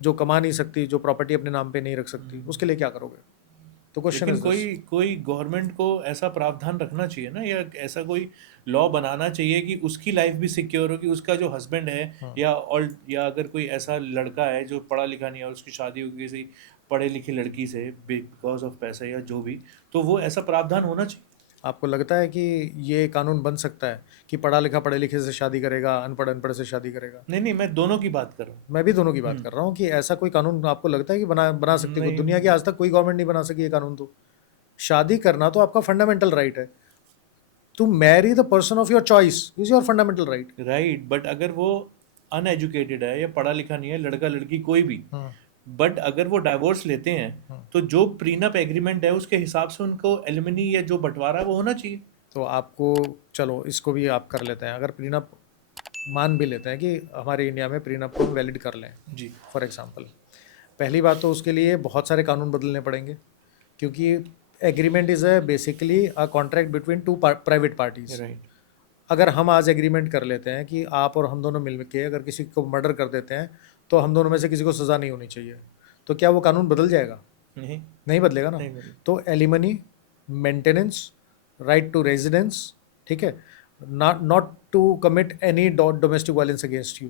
जो कमा नहीं सकती, जो प्रॉपर्टी अपने नाम पे नहीं रख सकती, उसके लिए क्या करोगे? तो क्वेश्चन कोई गवर्नमेंट को ऐसा प्रावधान रखना चाहिए ना, या ऐसा कोई लॉ बनाना चाहिए कि उसकी लाइफ भी सिक्योर हो, कि उसका जो हस्बैंड है या अगर कोई ऐसा लड़का है जो पढ़ा लिखा नहीं है और उसकी शादी हो किसी पढ़े लिखी लड़की से बिकॉज ऑफ पैसा या जो भी, तो वो ऐसा प्रावधान होना चाहिए। आपको लगता है कि ये कानून बन सकता है कि पढ़ा लिखा पढ़े लिखे से शादी करेगा, अनपढ़ अनपढ़ से शादी करेगा? नहीं, मैं दोनों की बात कर रहा हूँ। मैं भी दोनों की बात कर रहा हूँ कि ऐसा कोई कानून आपको लगता है कि बना सकती है? दुनिया की आज तक कोई गवर्नमेंट नहीं बना सकी ये कानून। तो शादी करना तो आपका फंडामेंटल राइट है। To marry the person of your choice is your fundamental right. But अगर वो अनएजुकेटेड है या पढ़ा लिखा नहीं है, लड़का लड़की कोई भी, बट अगर वो डाइवोर्स लेते हैं तो जो प्रीनप एग्रीमेंट है उसके हिसाब से उनको एलिमनी या जो बंटवारा है वो होना चाहिए। तो आपको, चलो इसको भी आप कर लेते हैं, अगर प्रीनप मान भी लेते हैं कि हमारे इंडिया में प्रीनप को वैलिड कर लें जी, फॉर एग्जांपल, पहली बात तो उसके लिए बहुत सारे कानून बदलने पड़ेंगे, क्योंकि agreement is basically a contract between two private parties. अगर हम आज एग्रीमेंट कर लेते हैं कि आप और हम दोनों मिल के अगर किसी को मर्डर कर देते हैं तो हम दोनों में से किसी को सज़ा नहीं होनी चाहिए, तो क्या वो कानून बदल जाएगा? नहीं बदलेगा ना। तो alimony, maintenance, right to residence, ठीक है, not to commit any domestic violence against you,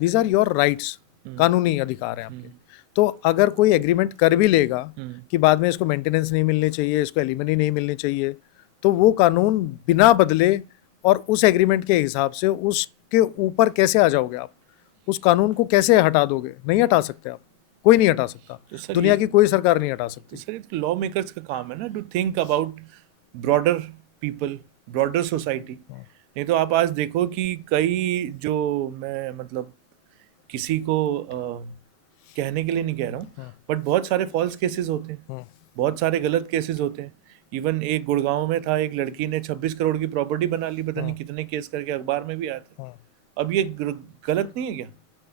these are your rights, कानूनी अधिकार हैं आपके। तो अगर कोई एग्रीमेंट कर भी लेगा कि बाद में इसको मेंटेनेंस नहीं मिलनी चाहिए, इसको एलिमनी नहीं मिलनी चाहिए, तो वो कानून बिना बदले और उस एग्रीमेंट के हिसाब से उसके ऊपर कैसे आ जाओगे आप? उस कानून को कैसे हटा दोगे? नहीं हटा सकते आप, कोई नहीं हटा सकता, तो दुनिया की कोई सरकार नहीं हटा सकती। सर ये तो लॉ मेकर्स का काम है ना, to think about broader people, broader society. नहीं तो आप आज देखो कि कई जो, मैं मतलब किसी को कहने के लिए नहीं कह रहा हूँ, बट बहुत सारे फॉल्स केसेस होते हैं, बहुत सारे गलत केसेस होते हैं। इवन एक गुड़गांव में था, एक लड़की ने 26 करोड़ की प्रॉपर्टी बना ली, पता नहीं कितने केस करके अखबार में भी आए थे। अब ये गलत नहीं है क्या?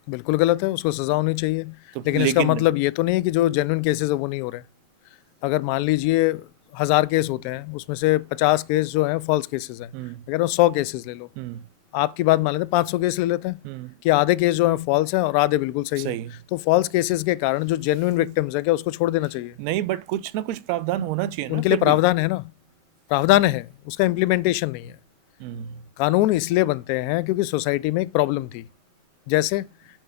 बिल्कुल गलत है, उसको सज़ा होनी चाहिए। तो लेकिन इसका मतलब ये तो नहीं है कि जो जेन्युइन केसेस है वो नहीं हो रहे। अगर मान लीजिए 1000 केस होते हैं, उसमें से 50 केस जो हैं फॉल्स केसेस हैं, अगर 100 केसेस ले लो, आपकी बात मान लेते हैं 500 केस ले लेते हैं कि आधे केस जो हैं फॉल्स हैं और आधे बिल्कुल सही है। तो फॉल्स केसेस के कारण जो जेन्युइन विक्टिम्स है, क्या उसको छोड़ देना चाहिए? नहीं, बट कुछ ना कुछ प्रावधान होना चाहिए। उनके लिए प्रावधान है ना, प्रावधान है, उसका इम्प्लीमेंटेशन नहीं है। कानून इसलिए बनते हैं क्योंकि सोसाइटी में एक प्रॉब्लम थी। जैसे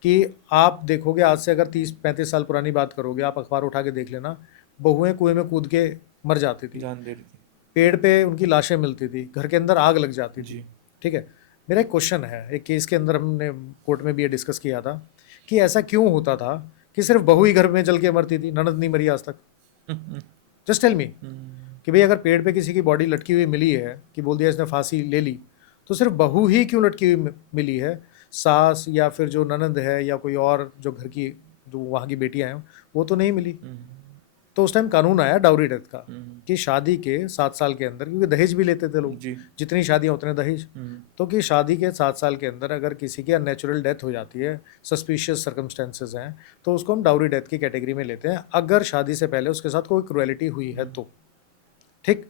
कि आप देखोगे, आज से अगर 30-35 साल पुरानी बात करोगे, आप अखबार उठा के देख लेना, बहुएं कुएं में कूद के मर जाती थी, जान दे रही थी। पेड़ पे उनकी लाशें मिलती थी, घर के अंदर आग लग जाती थी। ठीक है, मेरा एक क्वेश्चन है, एक केस के अंदर हमने कोर्ट में भी ये डिस्कस किया था कि ऐसा क्यों होता था कि सिर्फ बहू ही घर में जल के मरती थी, ननद नहीं मरी आज तक। जस्ट टेल मी कि भाई अगर पेड़ पे किसी की बॉडी लटकी हुई मिली है, कि बोल दिया इसने फांसी ले ली, तो सिर्फ बहू ही क्यों लटकी हुई मिली है? सास या फिर जो ननद है या कोई और जो घर की जो वहाँ की बेटियां हैं वो तो नहीं मिली। तो उस टाइम कानून आया डाउरी डेथ का कि शादी के 7 साल के अंदर, क्योंकि दहेज भी लेते थे लोग, जितनी शादियां उतने दहेज, तो कि शादी के 7 साल के अंदर अगर किसी की अननेचुरल डेथ हो जाती है, सस्पिशियस सर्कमस्टेंसेज हैं, तो उसको हम डाउरी डेथ की कैटेगरी में लेते हैं, अगर शादी से पहले उसके साथ कोई क्रुएलिटी हुई है तो। ठीक,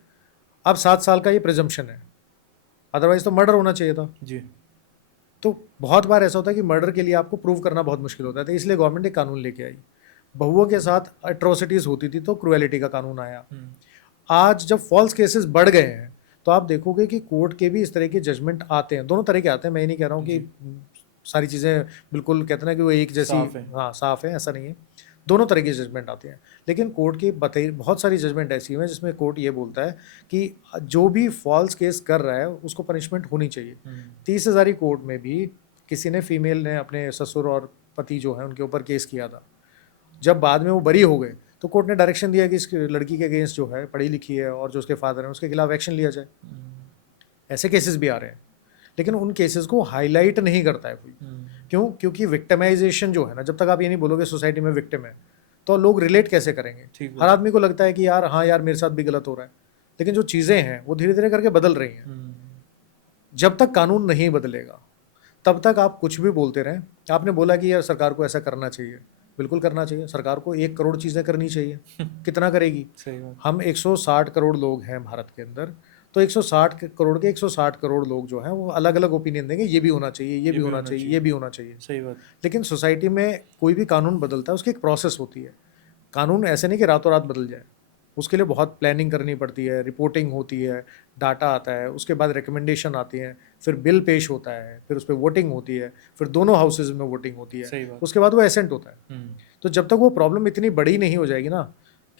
अब 7 साल का ये प्रिजम्पशन है, अदरवाइज तो मर्डर होना चाहिए था जी। तो बहुत बार ऐसा होता है कि मर्डर के लिए आपको प्रूव करना बहुत मुश्किल होता है, तो इसलिए गवर्नमेंट एक कानून लेके आई। बहुओं के साथ एट्रोसिटीज होती थी तो क्रुएलिटी का कानून आया। आज जब फॉल्स केसेस बढ़ गए हैं तो आप देखोगे कि कोर्ट के भी इस तरह के जजमेंट आते हैं, दोनों तरह के आते हैं। मैं ये नहीं कह रहा हूँ कि सारी चीज़ें बिल्कुल कहते हैं ना कि वो एक जैसी हाँ साफ है, ऐसा नहीं है, दोनों तरह के जजमेंट आते हैं। लेकिन कोर्ट की बहुत सारी जजमेंट ऐसी हैं जिसमें कोर्ट ये बोलता है कि जो भी फॉल्स केस कर रहा है उसको पनिशमेंट होनी चाहिए। 30,000 कोर्ट में भी किसी ने, फीमेल ने अपने ससुर और पति जो है उनके ऊपर केस किया था, जब बाद में वो बरी हो गए तो कोर्ट ने डायरेक्शन दिया कि इस लड़की के अगेंस्ट जो है, पढ़ी लिखी है और जो उसके फादर हैं उसके खिलाफ एक्शन लिया जाए। ऐसे केसेस भी आ रहे हैं, लेकिन उन केसेस को हाईलाइट नहीं करता है कोई। क्यों? क्योंकि विक्टिमाइजेशन जो है ना, जब तक आप ये नहीं बोलोगे सोसाइटी में विक्टिम है, तो लोग रिलेट कैसे करेंगे? हर आदमी को लगता है कि यार हाँ यार मेरे साथ भी गलत हो रहा है, लेकिन जो चीज़ें हैं वो धीरे धीरे करके बदल रही हैं। जब तक कानून नहीं बदलेगा तब तक आप कुछ भी बोलते रहें। आपने बोला कि यार सरकार को ऐसा करना चाहिए, बिल्कुल करना चाहिए। सरकार को 1 करोड़ चीज़ें करनी चाहिए, कितना करेगी? हम 160 करोड़ लोग हैं भारत के अंदर, तो 160 करोड़ के 160 करोड़ लोग जो हैं वो अलग अलग ओपिनियन देंगे, ये भी होना चाहिए, ये भी होना चाहिए, ये भी होना चाहिए। सही बात। लेकिन सोसाइटी में कोई भी कानून बदलता है उसकी एक प्रोसेस होती है। कानून ऐसे नहीं कि रातों रात बदल जाए, उसके लिए बहुत प्लानिंग करनी पड़ती है, रिपोर्टिंग होती है, डाटा आता है, उसके बाद रिकमेंडेशन आती हैं, फिर बिल पेश होता है, फिर उस पर वोटिंग होती है, फिर दोनों हाउसेज में वोटिंग होती है, उसके बाद वो एसेंट होता है। तो जब तक वो प्रॉब्लम इतनी बड़ी नहीं हो जाएगी ना,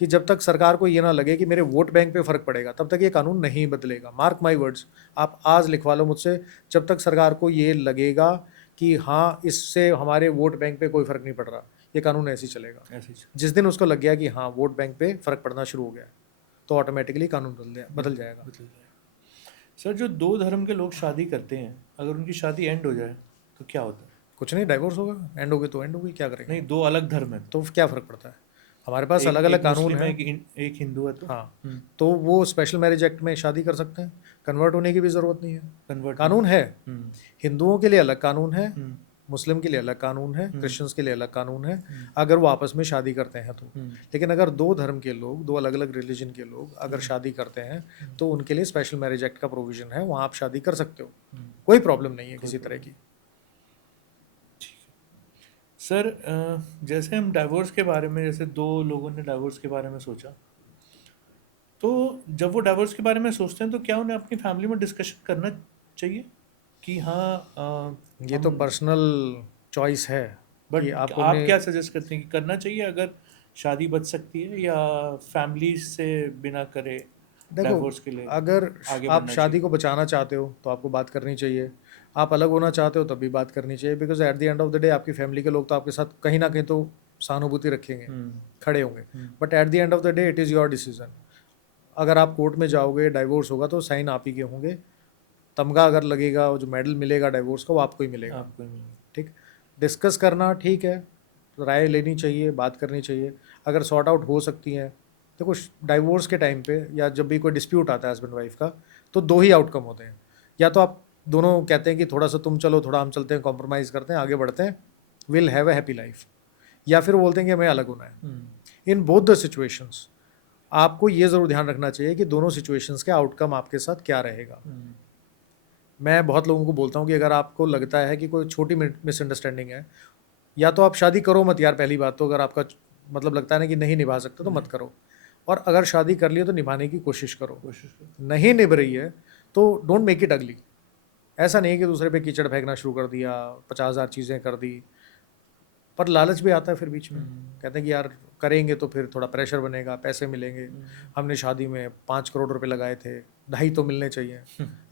कि जब तक सरकार को ये ना लगे कि मेरे वोट बैंक पे फ़र्क पड़ेगा, तब तक ये कानून नहीं बदलेगा। मार्क माई वर्ड्स, आप आज लिखवा लो मुझसे, जब तक सरकार को ये लगेगा कि हाँ इससे हमारे वोट बैंक पे कोई फ़र्क नहीं पड़ रहा, ये कानून ऐसे ही चलेगा। जिस दिन उसको लग गया कि हाँ वोट बैंक पे फ़र्क पड़ना शुरू हो गया, तो ऑटोमेटिकली कानून बदल जाएगा। सर, जो 2 धर्म के लोग शादी करते हैं, अगर उनकी शादी एंड हो जाए तो क्या होता है? कुछ नहीं, डाइवोर्स होगा। एंड हो गई तो एंड हो गई, क्या करेंगे? नहीं, 2 अलग धर्म है तो क्या फ़र्क पड़ता है? हमारे पास अलग अलग कानून है। एक हिंदू है तो हाँ, तो वो स्पेशल मैरिज एक्ट में शादी कर सकते हैं, कन्वर्ट होने की भी ज़रूरत नहीं है। कानून है, हिंदुओं के लिए अलग कानून है, मुस्लिम के लिए अलग कानून है, क्रिश्चियंस के लिए अलग कानून है, अगर वो आपस में शादी करते हैं तो। लेकिन अगर 2 धर्म के लोग, 2 अलग अलग रिलीजन के लोग अगर शादी करते हैं तो उनके लिए स्पेशल मैरिज एक्ट का प्रोविजन है, वहाँ आप शादी कर सकते हो, कोई प्रॉब्लम नहीं है किसी तरह की। सर, जैसे हम डाइवोर्स के बारे में, जैसे 2 लोगों ने डाइवोर्स के बारे में सोचा, तो जब वो डाइवोर्स के बारे में सोचते हैं तो क्या उन्हें अपनी फैमिली में डिस्कशन करना चाहिए कि हाँ ये तो पर्सनल चॉइस है, बट आप क्या सजेस्ट करते हैं कि करना चाहिए अगर शादी बच सकती है, या फैमिली से बिना करे डाइवोर्स के लिए? अगर आप शादी को बचाना चाहते हो तो आपको बात करनी चाहिए, आप अलग होना चाहते हो तब भी बात करनी चाहिए, because at the end of the day आपकी फैमिली के लोग तो आपके साथ कहीं ना कहीं तो सहानुभूति रखेंगे, खड़े होंगे, but at the end of the day it is your decision. अगर आप कोर्ट में जाओगे, डाइवोर्स होगा तो साइन आप ही के होंगे, तमगा अगर लगेगा, जो मेडल मिलेगा डाइवोर्स का वो आपको ही मिलेगा। ठीक, डिस्कस करना ठीक है, राय लेनी चाहिए, बात करनी चाहिए, अगर सॉर्ट आउट हो सकती हैं। देखो डाइवोर्स के टाइम पे या जब भी कोई डिस्प्यूट आता है हस्बैंड वाइफ का, तो 2 ही आउटकम होते हैं, या तो आप दोनों कहते हैं कि थोड़ा सा तुम चलो, थोड़ा हम चलते हैं, कॉम्प्रोमाइज़ करते हैं, आगे बढ़ते हैं, will have a happy life, या फिर बोलते हैं कि हमें अलग होना है। इन बोथ द सिचुएशंस आपको ये ज़रूर ध्यान रखना चाहिए कि दोनों सिचुएशंस के आउटकम आपके साथ क्या रहेगा। मैं बहुत लोगों को बोलता हूँ कि अगर आपको लगता है कि कोई छोटी मिसअंडरस्टैंडिंग है, या तो आप शादी करो मत यार, पहली बात तो अगर आपका मतलब लगता है ना कि नहीं निभा सकते तो मत करो, और अगर शादी कर ली तो निभाने की कोशिश करो। नहीं निभ रही है तो डोंट मेक इट अगली, ऐसा नहीं है कि दूसरे पे कीचड़ फेंकना शुरू कर दिया, 50,000 चीज़ें कर दी, पर लालच भी आता है फिर बीच में। कहते हैं कि यार करेंगे तो फिर थोड़ा प्रेशर बनेगा, पैसे मिलेंगे। हमने शादी में 5 करोड़ रुपए लगाए थे, 2.5 तो मिलने चाहिए।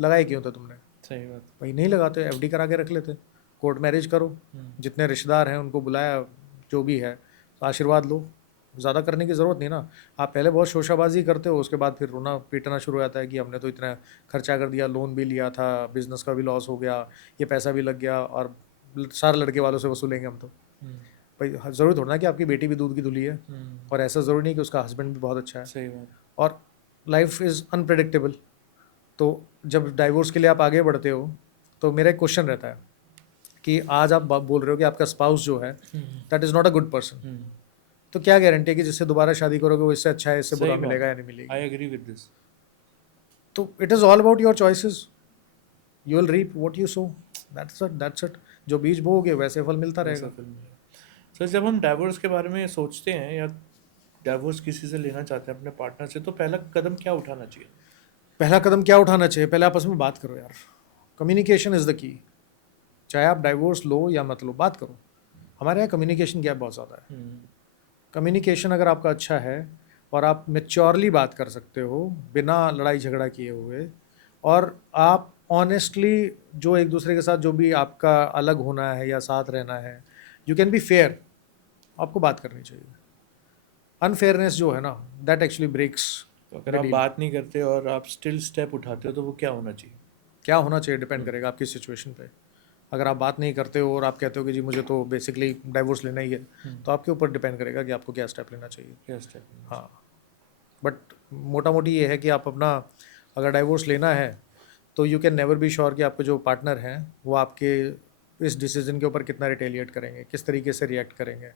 लगाए क्यों थे तुमने? सही बात। भाई नहीं लगाते, एफडी करा के रख लेते, कोर्ट मैरिज करो, जितने रिश्तेदार हैं उनको बुलाया, जो भी है तो आशीर्वाद लो। ज़्यादा करने की ज़रूरत नहीं ना। आप पहले बहुत शोशाबाजी करते हो, उसके बाद फिर रोना पीटना शुरू हो जाता है कि हमने तो इतना खर्चा कर दिया, लोन भी लिया था, बिजनेस का भी लॉस हो गया, ये पैसा भी लग गया, और सारे लड़के वालों से वसूलेंगे हम तो। भाई ज़रूरी थोड़ा ना कि आपकी बेटी भी दूध की धुली है, और ऐसा ज़रूरी नहीं कि उसका हस्बैंड भी बहुत अच्छा है। सही बात। और लाइफ इज़ अनप्रेडिक्टेबल। तो जब डाइवोर्स के लिए आप आगे बढ़ते हो तो मेरा एक क्वेश्चन रहता है कि आज आप बोल रहे हो कि आपका स्पाउस जो है that is not a good person, तो क्या गारंटी है कि जिससे दोबारा शादी करोगे वो इससे अच्छा है, इससे बुरा मिलेगा या नहीं मिलेगा? I agree with this. तो it is all about your choices, you will reap what you sow, that's it. जो बीज बोओगे वैसे फल मिलता रहेगा। सर जब हम डाइवोर्स के बारे में सोचते हैं या डाइवोर्स किसी से लेना चाहते हैं अपने पार्टनर से, तो पहला कदम क्या उठाना चाहिए? पहला कदम क्या उठाना चाहिए? पहले आपस में बात करो यार। Communication is the key. चाहे आप डाइवोर्स लो या मत लो, बात करो। हमारे यहाँ कम्युनिकेशन गैप बहुत ज़्यादा है। कम्युनिकेशन अगर आपका अच्छा है और आप मेच्योरली बात कर सकते हो बिना लड़ाई झगड़ा किए हुए, और आप ऑनेस्टली जो एक दूसरे के साथ जो भी आपका अलग होना है या साथ रहना है, यू कैन बी फेयर, आपको बात करनी चाहिए। अनफेयरनेस जो है ना, दैट एक्चुअली ब्रेक्स। तो अगर आप बात नहीं करते और आप स्टिल स्टेप उठाते हो तो वो क्या होना चाहिए? क्या होना चाहिए डिपेंड करेगा आपकी सिचुएशन पे। अगर आप बात नहीं करते हो और आप कहते हो कि जी मुझे तो बेसिकली डाइवोर्स लेना ही है, तो आपके ऊपर डिपेंड करेगा कि आपको क्या स्टेप लेना चाहिए। क्या स्टेप? हाँ, बट मोटा मोटी ये है कि आप अपना अगर डाइवोर्स लेना है तो you can never be sure कि आपके जो पार्टनर हैं वो आपके इस डिसीजन के ऊपर कितना रिटेलिएट करेंगे, किस तरीके से रिएक्ट करेंगे।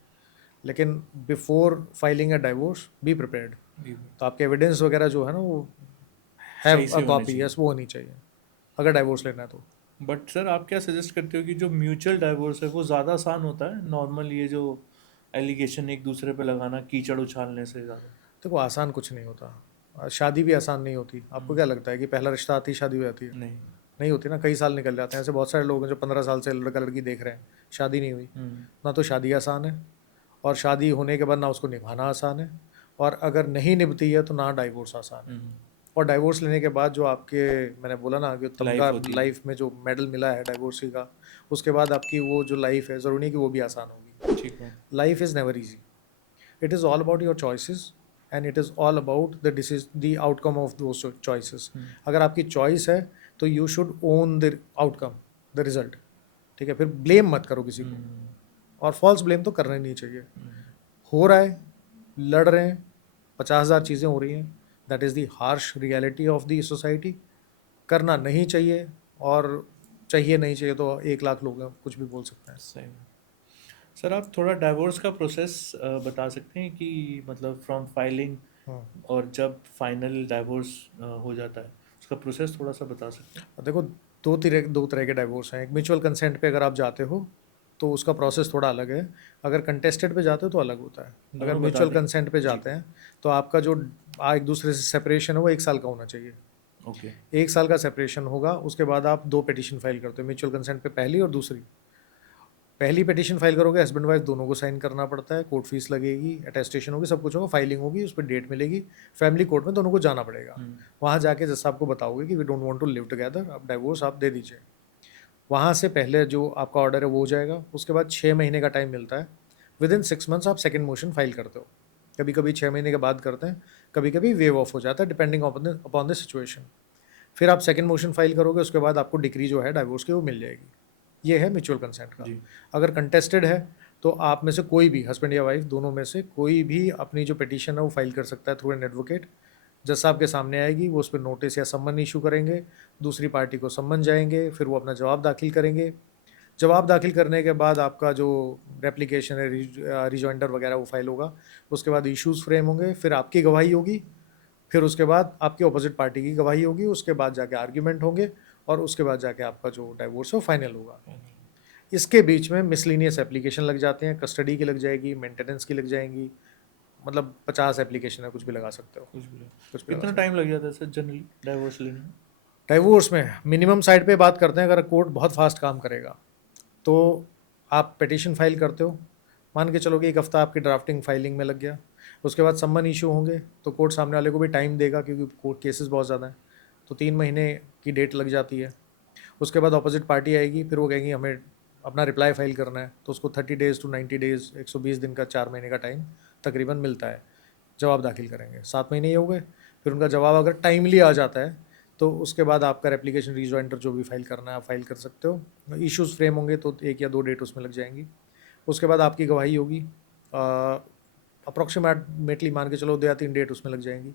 लेकिन before filing a divorce be prepared. तो आपके एविडेंस वगैरह जो है ना वो हैव अ कॉपी, यस, वो होनी चाहिए अगर डाइवोर्स लेना है तो। बट सर आप क्या सजेस्ट करते हो कि जो म्यूचुअल डाइवोर्स है वो ज़्यादा आसान होता है नॉर्मल ये जो एलिगेशन एक दूसरे पे लगाना कीचड़ उछालने से ज़्यादा? देखो आसान कुछ नहीं होता, शादी भी आसान नहीं होती। आपको क्या लगता है कि पहला रिश्ता आती शादी हो जाती है? नहीं होती ना, कई साल निकल जाते हैं। ऐसे बहुत सारे लोग हैं जो 15 साल से लड़का लड़की देख रहे हैं, शादी नहीं हुई। ना तो शादी आसान है, और शादी होने के बाद ना उसको निभाना आसान है, और अगर नहीं निभती है तो ना डाइवोर्स आसान है। और डाइवोर्स लेने के बाद जो आपके, मैंने बोला ना कि तमगा लाइफ में जो मेडल मिला है डाइवोर्स का, उसके बाद आपकी वो जो लाइफ है ज़रूरी नहीं कि वो भी आसान होगी। ठीक है। Life is never easy, it is all about your choices and it is all about the outcome of those choices. अगर आपकी चॉइस है तो you should own the outcome, the result. ठीक है, फिर ब्लेम मत करो किसी को, और फॉल्स ब्लेम तो करना ही नहीं चाहिए। हो रहा है, लड़ रहे हैं, 50,000 चीज़ें हो रही हैं, that is the harsh reality of the society. करना नहीं चाहिए, और चाहिए नहीं चाहिए तो 1,00,000 लोग हैं, कुछ भी बोल सकते हैं। सही। सर आप थोड़ा डाइवोर्स का प्रोसेस बता सकते हैं कि मतलब फ्रॉम फाइलिंग और जब फाइनल डाइवोर्स हो जाता है उसका प्रोसेस थोड़ा सा बता सकते हैं? देखो दो तरह के डाइवोर्स हैं। एक म्यूचुअल कंसेंट पे अगर आप जाते हो तो उसका प्रोसेस थोड़ा अलग है, अगर कंटेस्टेड पे जाते हो तो अलग होता है। अगर म्यूचुअल कंसेंट पे जाते हैं तो आपका जो एक दूसरे से सेपरेशन है वो 1 साल का होना चाहिए। ओके। 1 साल का सेपरेशन होगा, उसके बाद आप 2 पिटीशन फाइल करते हो म्यूचुअल कंसेंट पे, पहली और दूसरी। पहली पिटीशन फाइल करोगे, हस्बैंड वाइफ दोनों को साइन करना पड़ता है, कोर्ट फीस लगेगी, अटेस्टेशन होगी, सब कुछ होगा, फाइलिंग होगी, उस पर डेट मिलेगी, फैमिली कोर्ट में दोनों को जाना पड़ेगा। वहाँ जाके जैसा आपको बताओगे कि we don't want to live together, आप डाइवोर्स आप दे दीजिए। वहाँ से पहले जो आपका ऑर्डर है वो हो जाएगा। उसके बाद 6 महीने का टाइम मिलता है, विद इन 6 मंथ्स आप सेकेंड मोशन फाइल करते हो। कभी कभी 6 महीने के बाद करते हैं, कभी कभी वेव ऑफ हो जाता है डिपेंडिंग अपॉन द सिचुएशन। फिर आप सेकेंड मोशन फाइल करोगे, उसके बाद आपको डिक्री जो है डाइवोर्स की वो मिल जाएगी। ये है म्यूचुअल कंसेंट का। अगर कंटेस्टेड है तो आप में से कोई भी, हस्बैंड या वाइफ दोनों में से कोई भी अपनी जो पिटीशन है वो फाइल कर सकता है थ्रू एन एडवोकेट। जज साहब के सामने आएगी, वो उस पर नोटिस या सम्मन इशू करेंगे, दूसरी पार्टी को सम्मन जाएंगे, फिर वो अपना जवाब दाखिल करेंगे। जवाब दाखिल करने के बाद आपका जो रेप्लिकेशन है, रिजॉइंडर वगैरह वो फाइल होगा। उसके बाद इश्यूज़ फ्रेम होंगे, फिर आपकी गवाही होगी, फिर उसके बाद आपकी अपोजिट पार्टी की गवाही होगी, उसके बाद जाके आर्ग्यूमेंट होंगे, और उसके बाद जाके आपका जो डाइवोर्स है वो फाइनल होगा। इसके बीच में मिसलिनियस एप्लीकेशन लग जाते हैं, कस्टडी की लग जाएगी, मेंटेनेंस की लग जाएंगी, मतलब 50 एप्लीकेशन है, कुछ भी लगा सकते हो। कितना टाइम लग जाता है सर जनरली डाइवोर्स लेने में? डाइवोर्स में मिनिमम साइड पे बात करते हैं, अगर कोर्ट बहुत फास्ट काम करेगा तो आप पिटीशन फाइल करते हो, मान के चलो कि 1 हफ्ता आपकी ड्राफ्टिंग फाइलिंग में लग गया, उसके बाद सम्मन इशू होंगे तो कोर्ट सामने वाले को भी टाइम देगा क्योंकि कोर्ट केसेस बहुत ज़्यादा हैं, तो 3 महीने की डेट लग जाती है। उसके बाद अपोजिट पार्टी आएगी, फिर वो कहेंगी हमें अपना रिप्लाई फाइल करना है, तो उसको 30 डेज़ टू 90 डेज़ 120 दिन का 4 महीने का टाइम तकरीबन मिलता है, जवाब दाखिल करेंगे। 7 महीने ही हो गए, फिर उनका जवाब अगर टाइमली आ जाता है तो उसके बाद आपका एप्लीकेशन रीजॉइंटर जो भी फाइल करना है आप फाइल कर सकते हो। इश्यूज़ फ्रेम होंगे तो 1 या 2 डेट उसमें लग जाएंगी। उसके बाद आपकी गवाही होगी, अप्रॉक्सीमेटली मान के चलो 2 या 3 डेट उसमें लग जाएंगी।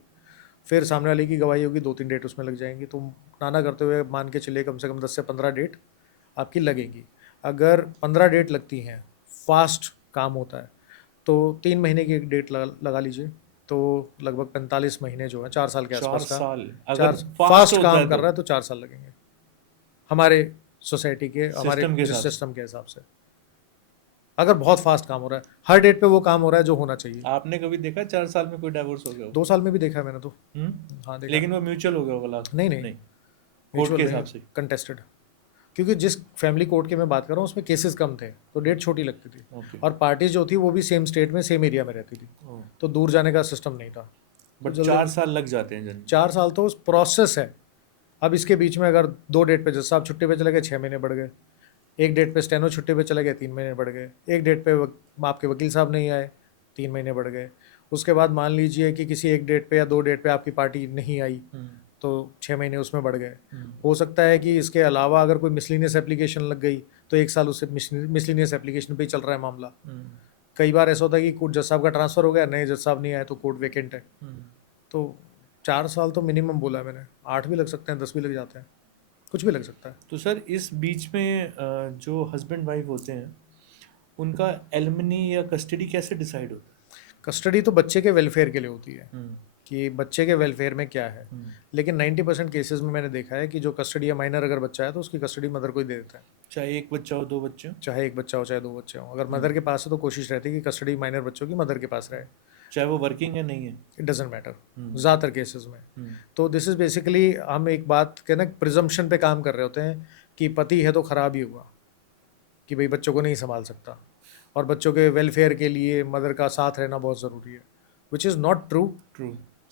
फिर सामने वाले की गवाही होगी, 2-3 डेट उसमें लग जाएंगी। तो नाना करते हुए मान के चलिए कम से कम 10 से 15 डेट आपकी लगेगी। अगर 15 डेट लगती हैं, फास्ट काम होता है, तो 3 महीने की एक डेट लगा लीजिए, तो लगभग 45 महीने जो है 4 साल के 4 आसपास का, साल अगर चार फास्ट फास्ट होता है काम कर तो रहा है तो 4 साल लगेंगे हमारे सोसाइटी के, हमारे सिस्टम के जिस हिसाब से। सिस्टम के हिसाब से। अगर बहुत फास्ट काम हो रहा है, हर डेट पे वो काम हो रहा है जो होना चाहिए। आपने कभी देखा 4 साल में कोई डाइवोर्स हो गया हो? 2 साल में भी देखा है मैंने तो। हम्म? हाँ देखा। लेकिन वो म्यूचुअल हो गया होगा लास्ट? नहीं कोर्ट म्यूचुअल के नहीं, हिसाब से। कंटेस्टेड। क्योंकि जिस फैमिली कोर्ट की मैं बात कर रहा हूँ उसमें केसेस कम थे तो डेट छोटी लगती थी, ओके। और पार्टी जो थी वो भी सेम स्टेट में सेम एरिया में रहती थी, तो दूर जाने का सिस्टम नहीं था। बट 4 साल लग जाते हैं जन। 4 साल तो उस प्रोसेस है। अब इसके बीच में अगर 2 डेट पे जज साहब छुट्टी पे चले गए 6 महीने बढ़ गए, 1 डेट पे स्टेनो छुट्टी पे चले गए 3 महीने बढ़ गए, 1 डेट पे आपके वकील साहब नहीं आए 3 महीने बढ़ गए। उसके बाद मान लीजिए कि किसी 1 डेट पे या 2 डेट पे आपकी पार्टी नहीं आई तो 6 महीने उसमें बढ़ गए। हो सकता है कि इसके अलावा अगर कोई मिसलिनियस एप्लीकेशन लग गई तो 1 साल उससे मिसलिनियस एप्लीकेशन पे ही चल रहा है मामला। कई बार ऐसा होता है कि कोर्ट जज साहब का ट्रांसफ़र हो गया, नए जज साहब नहीं आए तो कोर्ट वेकेंट है। तो 4 साल तो मिनिमम बोला है मैंने, 8 भी लग सकते हैं, 10 भी लग जाते हैं, कुछ भी लग सकता है। तो सर इस बीच में जो हस्बैंड वाइफ होते हैं उनका एलिमनी या कस्टडी कैसे डिसाइड होता है? कस्टडी तो बच्चे के वेलफेयर के लिए होती है कि बच्चे के वेलफेयर में क्या है, लेकिन 90% केसेस में मैंने देखा है कि जो कस्टडी या माइनर अगर बच्चा है तो उसकी कस्टडी मदर को ही दे देता है, चाहे 1 बच्चा हो 2 बच्चे हो? चाहे 1 बच्चा हो चाहे 2 बच्चे हो। अगर मदर के पास है तो कोशिश रहती है कि कस्टडी माइनर बच्चों की मदर के पास रहे, चाहे वो वर्किंग है नहीं है। इट डजेंट मैटर ज़्यादातर केसेस में। तो दिस इज़ बेसिकली हम एक बात के ना प्रिजम्पशन पे काम कर रहे होते हैं कि पति है तो ख़राब ही हुआ, कि भाई बच्चों को नहीं संभाल सकता, और बच्चों के वेलफेयर के लिए मदर का साथ रहना बहुत ज़रूरी है, विच इज़ नॉट ट्रू।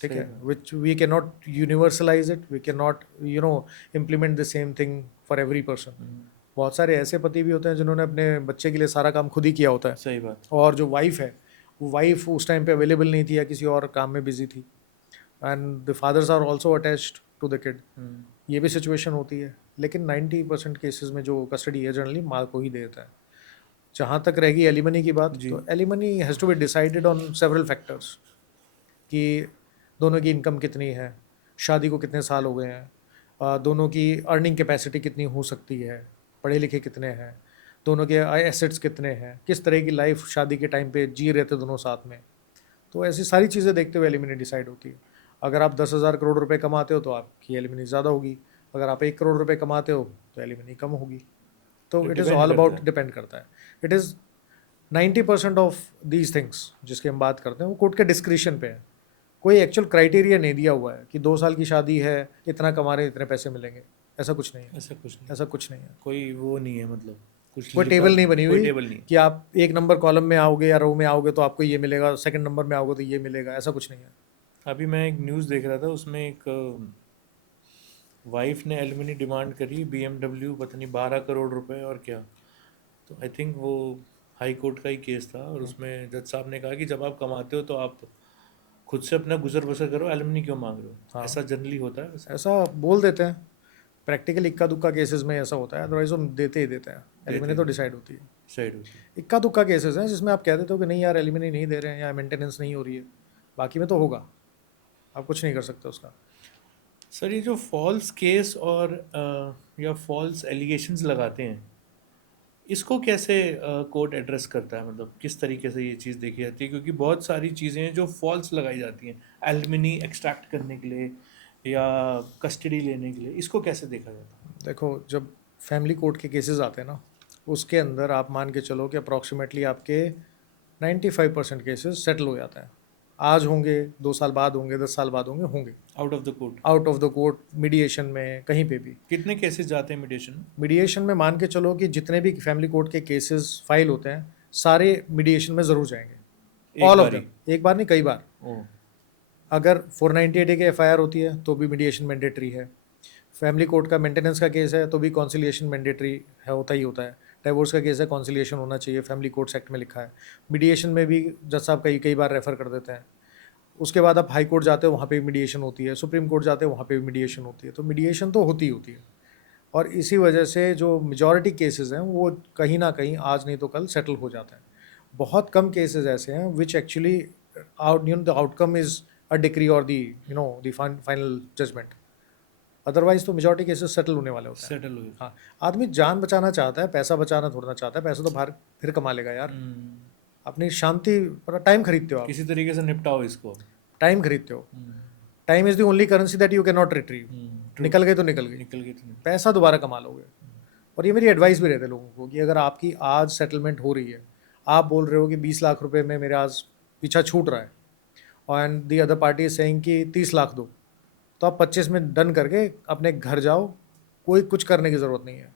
ठीक है, which we can not universalise it, we can not implement the same thing for every person. बहुत सारे ऐसे पति भी होते हैं जिन्होंने अपने बच्चे के लिए सारा काम खुद ही किया होता है, सही बात। और जो वाइफ है वो वाइफ उस टाइम पे अवेलेबल नहीं थी या किसी और काम में बिजी थी, and the fathers are also attached to the kid. ये भी सिचुएशन होती है, लेकिन 90% केसेस में जो कस्टडी है जनरली माँ को ही देता है। जहाँ तक रहेगी एलिमनी की बात, तो alimony has to be decided on several factors, कि दोनों की इनकम कितनी है, शादी को कितने साल हो गए हैं, दोनों की अर्निंग कैपेसिटी कितनी हो सकती है, पढ़े लिखे कितने हैं, दोनों के एसेट्स कितने हैं, किस तरह की लाइफ शादी के टाइम पे जी रहे थे दोनों साथ में। तो ऐसी सारी चीज़ें देखते हुए एलिमनी डिसाइड होती है। अगर आप 10,000 करोड़ रुपए कमाते हो तो आपकी एलिमनी ज़्यादा होगी, अगर आप 1 करोड़ रुपए कमाते हो तो एलिमनी कम होगी। तो it is all about, depend करता है। It is 90% of these things जिसकी हम बात करते हैं वो कोर्ट के डिस्क्रिशन पे है। कोई एक्चुअल क्राइटेरिया नहीं दिया हुआ है कि 2 साल की शादी है, इतना कमा रहे इतने पैसे मिलेंगे, ऐसा कुछ नहीं है। ऐसा कुछ नहीं है, कोई वो नहीं है, मतलब कोई टेबल नहीं बनी हुई टेबल नहीं कि आप 1 नंबर कॉलम में आओगे या रो में आओगे तो आपको ये मिलेगा, सेकंड नंबर में आओगे तो ये मिलेगा, ऐसा कुछ नहीं है। अभी मैं एक न्यूज़ देख रहा था, उसमें एक वाइफ ने एलिमनी डिमांड करी, BMW पता नहीं 12 करोड़ रुपए और क्या। तो आई थिंक वो हाई कोर्ट का ही केस था, और उसमें जज साहब ने कहा कि जब आप कमाते हो तो आप खुद से अपना गुजर बसर करो, एलिमनी क्यों मांग रहे हो। ऐसा जनरली होता है, ऐसा बोल देते हैं, प्रैक्टिकल इक्का दुक्का केसेस में ऐसा होता है, अदरवाइज हम देते ही देते हैं। एलिमनी तो डिसाइड होती है, साइड होती है। इक्का दुक्का केसेस हैं जिसमें आप कह देते हो कि नहीं यार एलिमनी नहीं दे रहे हैं या मेंटेनेंस नहीं हो रही है, बाकी में तो होगा, आप कुछ नहीं कर सकते उसका। सर ये जो फॉल्स केस और या फॉल्स एलिगेशंस लगाते हैं, इसको कैसे कोर्ट एड्रेस करता है, मतलब किस तरीके से ये चीज़ देखी जाती है? क्योंकि बहुत सारी चीज़ें हैं जो फॉल्स लगाई जाती हैं एलिमनी एक्सट्रैक्ट करने के लिए या कस्टडी लेने के लिए, इसको कैसे देखा जाता है? देखो, जब फैमिली कोर्ट के केसेस आते हैं ना, उसके अंदर आप मान के चलो कि अप्रॉक्सीमेटली आपके 95% केसेस सेटल हो जाता है। आज होंगे, 2 साल बाद होंगे, 10 साल बाद होंगे out of the court. Out of the court, mediation में, कहीं पे भी। कितने केसेस जाते हैं मीडिएशन? मीडिएशन में मान के चलो कि जितने भी फैमिली कोर्ट के केसेस फाइल होते हैं सारे मीडिएशन में ज़रूर जाएंगे, ऑल ऑफ देम। एक बार नहीं, कई बार। अगर 498A की FIR होती है तो भी मीडिएशन मैंडेटरी है। फैमिली कोर्ट का मेंटेनेंस का केस है तो भी कॉन्सिलिएशन मैंडेटरी है, होता ही होता है। डिवोर्स का केस है, कॉन्सिलिएशन होना चाहिए, फैमिली कोर्ट्स एक्ट में लिखा है। मीडिएशन में भी जज साहब कई बार रेफ़र कर देते हैं। उसके बाद आप हाई कोर्ट जाते हो, वहाँ पे भी मीडिएशन होती है। सुप्रीम कोर्ट जाते हो, वहाँ पे भी मीडिएशन होती है। तो मीडिएशन तो होती ही होती है, और इसी वजह से जो मेजॉरिटी केसेस हैं वो कहीं ना कहीं आज नहीं तो कल सेटल हो जाते हैं। बहुत कम केसेस ऐसे हैं which actually the outcome is a decree और द फाइनल जजमेंट। अदरवाइज तो मेजॉरिटी केसेस सेटल होने वाले होते हैं। सेटल हुए। हाँ, आदमी जान बचाना चाहता है, पैसा बचाना थोड़ा ना चाहता है। पैसा तो बाहर फिर कमा लेगा यार। अपनी शांति, टाइम खरीदते हो आप, किसी तरीके से निपटाओ इसको। टाइम खरीदते हो। Time is the only currency that you can not retrieve. निकल गए तो निकल गए, पैसा दोबारा कमा लोगे। और ये मेरी एडवाइस भी रहती है लोगों को कि अगर आपकी आज सेटलमेंट हो रही है, आप बोल रहे हो कि 20 लाख रुपए में मेरे आज पीछा छूट रहा है, and the other party is saying कि 30 लाख दो, तो आप 25 में डन करके अपने घर जाओ। कोई कुछ करने की ज़रूरत नहीं है।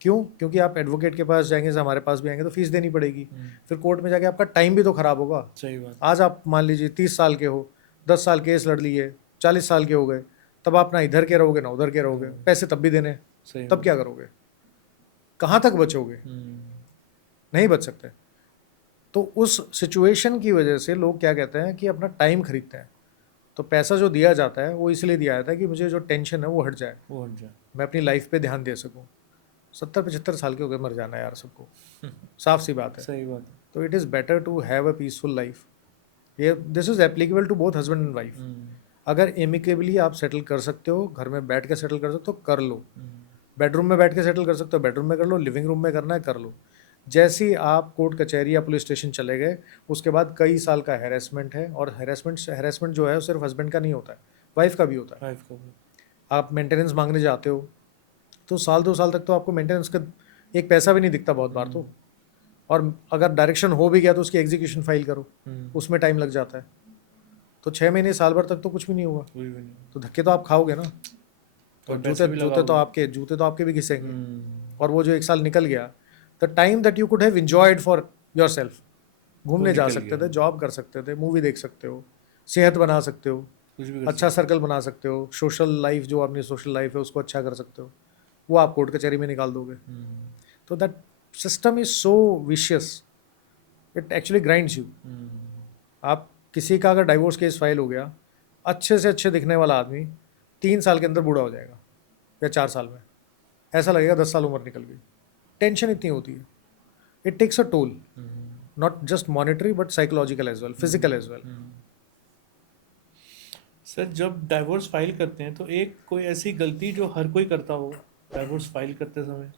क्यों? क्योंकि आप एडवोकेट के पास जाएंगे, से हमारे पास भी आएंगे तो फीस देनी पड़ेगी। फिर कोर्ट में जाके आपका टाइम भी तो ख़राब होगा। सही बात। आज आप मान लीजिए 30 साल के हो, 10 साल केस लड़ लिए, 40 साल के हो गए, तब आप ना इधर के रहोगे ना उधर के रहोगे, पैसे तब भी देने, तब क्या करोगे? कहाँ तक बचोगे? नहीं बच सकते। तो उस सिचुएशन की वजह से लोग क्या कहते हैं कि अपना टाइम खरीदते हैं। तो पैसा जो दिया जाता है वो इसलिए दिया जाता है कि मुझे जो टेंशन है वो हट जाए, मैं अपनी लाइफ पे ध्यान दे सकूं। 70-75 साल के हो गए, मर जाना है यार सबको। साफ सी बात है। सही बात है। तो it is better to have a peaceful life. ये this is applicable to both husband and wife. अगर एमिकेबली आप सेटल कर सकते हो, घर में बैठ के सेटल कर सकते हो, कर लो। बेडरूम में बैठ के सेटल कर सकते हो, बेडरूम में कर लो। लिविंग रूम में करना है, कर लो। जैसे ही आप कोर्ट कचहरी या पुलिस स्टेशन चले गए, उसके बाद कई साल का हैरेसमेंट है। और हैरेसमेंट जो है वो सिर्फ हस्बैंड का नहीं होता है, वाइफ का भी होता है। आप मेंटेनेंस मांगने जाते हो तो 1-2 साल तक तो आपको मेंटेनेंस का एक पैसा भी नहीं दिखता बहुत बार तो। और अगर डायरेक्शन हो भी गया तो उसकी एग्जीक्यूशन फाइल करो, उसमें टाइम लग जाता है। तो 6 महीने साल भर तक तो कुछ भी नहीं हुआ। तो धक्के तो आप खाओगे ना। और जूते तो आपके भी घिसेंगे। और वो जो 1 साल निकल गया, the time that you could have enjoyed for your self, घूमने जा सकते थे, जॉब कर सकते थे, मूवी देख सकते हो, सेहत बना सकते हो, अच्छा सर्कल बना सकते हो, सोशल लाइफ जो अपनी सोशल लाइफ है उसको अच्छा कर सकते हो, वो आप कोर्ट कचहरी में निकाल दोगे। तो that system is so vicious, it actually grinds you. आप किसी का अगर डाइवोर्स केस फाइल हो गया, अच्छे से अच्छे दिखने वाला आदमी 3 साल के अंदर बूढ़ा हो जाएगा, या 4 साल में। ऐसा लगेगा 10 साल उम्र निकल गई। टेंशन इतनी होती है। It takes a toll, not just monetary but psychological as well, physical as well. Sir, जब डाइवोर्स फाइल करते हैं तो एक कोई ऐसी गलती जो हर कोई करता हो डाइवोर्स फाइल करते समय,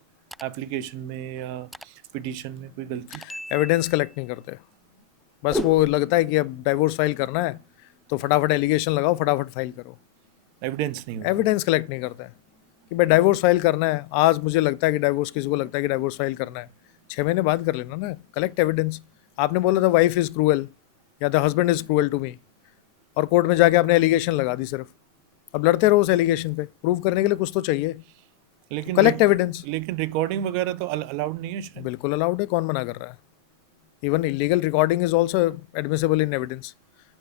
एप्लीकेशन में या पिटीशन में, कोई गलती? एविडेंस कलेक्ट नहीं करते। बस वो लगता है कि अब डाइवोर्स फाइल करना है तो फटाफट एलिगेशन लगाओ, फटाफट फाइल करो। एविडेंस कलेक्ट नहीं करते हैं कि भाई डाइवोर्स फाइल करना है। आज मुझे लगता है कि डाइवोर्स, किसी को लगता है कि डाइवोर्स फाइल करना है, 6 महीने बाद कर लेना ना। Collect evidence. आपने बोला था वाइफ इज़ क्रूअल या the husband is cruel to me, और कोर्ट में जाके आपने एलिगेशन लगा दी सिर्फ। अब लड़ते रहो उस एलिगेशन पे, प्रूव करने के लिए कुछ तो चाहिए। लेकिन कलेक्ट एविडेंस। लेकिन रिकॉर्डिंग वगैरह तो अलाउड नहीं है शायद? बिल्कुल अलाउड है, कौन मना कर रहा है। Even illegal recording is also admissible in evidence.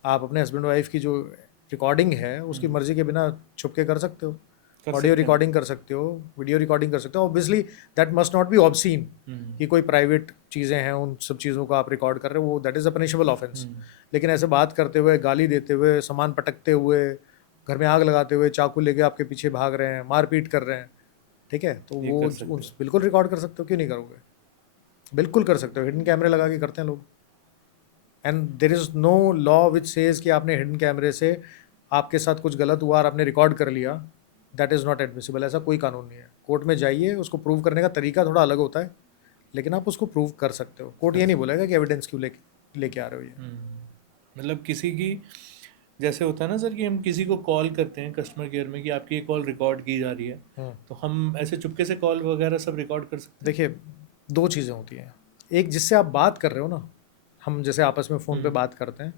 आप अपने हस्बैंड वाइफ की जो रिकॉर्डिंग है उसकी मर्जी के बिना छुप के कर सकते हो। ऑडियो रिकॉर्डिंग कर सकते हो, वीडियो रिकॉर्डिंग कर सकते हो। Obviously that must not be obscene, कि कोई प्राइवेट चीज़ें हैं उन सब चीज़ों को आप रिकॉर्ड कर रहे हो, वो that is a punishable offence. लेकिन ऐसे बात करते हुए, गाली देते हुए, सामान पटकते हुए, घर में आग लगाते हुए, चाकू लेके आपके पीछे भाग रहे हैं, मारपीट कर रहे हैं, ठीक है, तो वो बिल्कुल रिकॉर्ड कर सकते हो। क्यों नहीं करोगे? बिल्कुल कर सकते हो। हिडन कैमरे लगा के करते हैं लोग। And there is no law which says कि आपने हिडन कैमरे से आपके साथ कुछ गलत हुआ और आपने रिकॉर्ड कर लिया, दैट इज़ नॉट एडमिसिबल। ऐसा कोई कानून नहीं है। कोर्ट में जाइए, उसको प्रूव करने का तरीका थोड़ा अलग होता है, लेकिन आप उसको प्रूव कर सकते हो। कोर्ट ये नहीं बोलेगा कि एविडेंस क्यों लेके आ रहे हो ये। मतलब किसी की, जैसे होता है ना सर कि हम किसी को कॉल करते हैं कस्टमर केयर में कि आपकी ये कॉल रिकॉर्ड की जा रही है, तो हम ऐसे चुपके से कॉल वगैरह सब रिकॉर्ड कर सकते हैं? देखिए, 2 चीज़ें होती हैं। एक, जिससे आप बात कर रहे हो ना, हम जैसे आपस में फ़ोन पे बात करते हैं,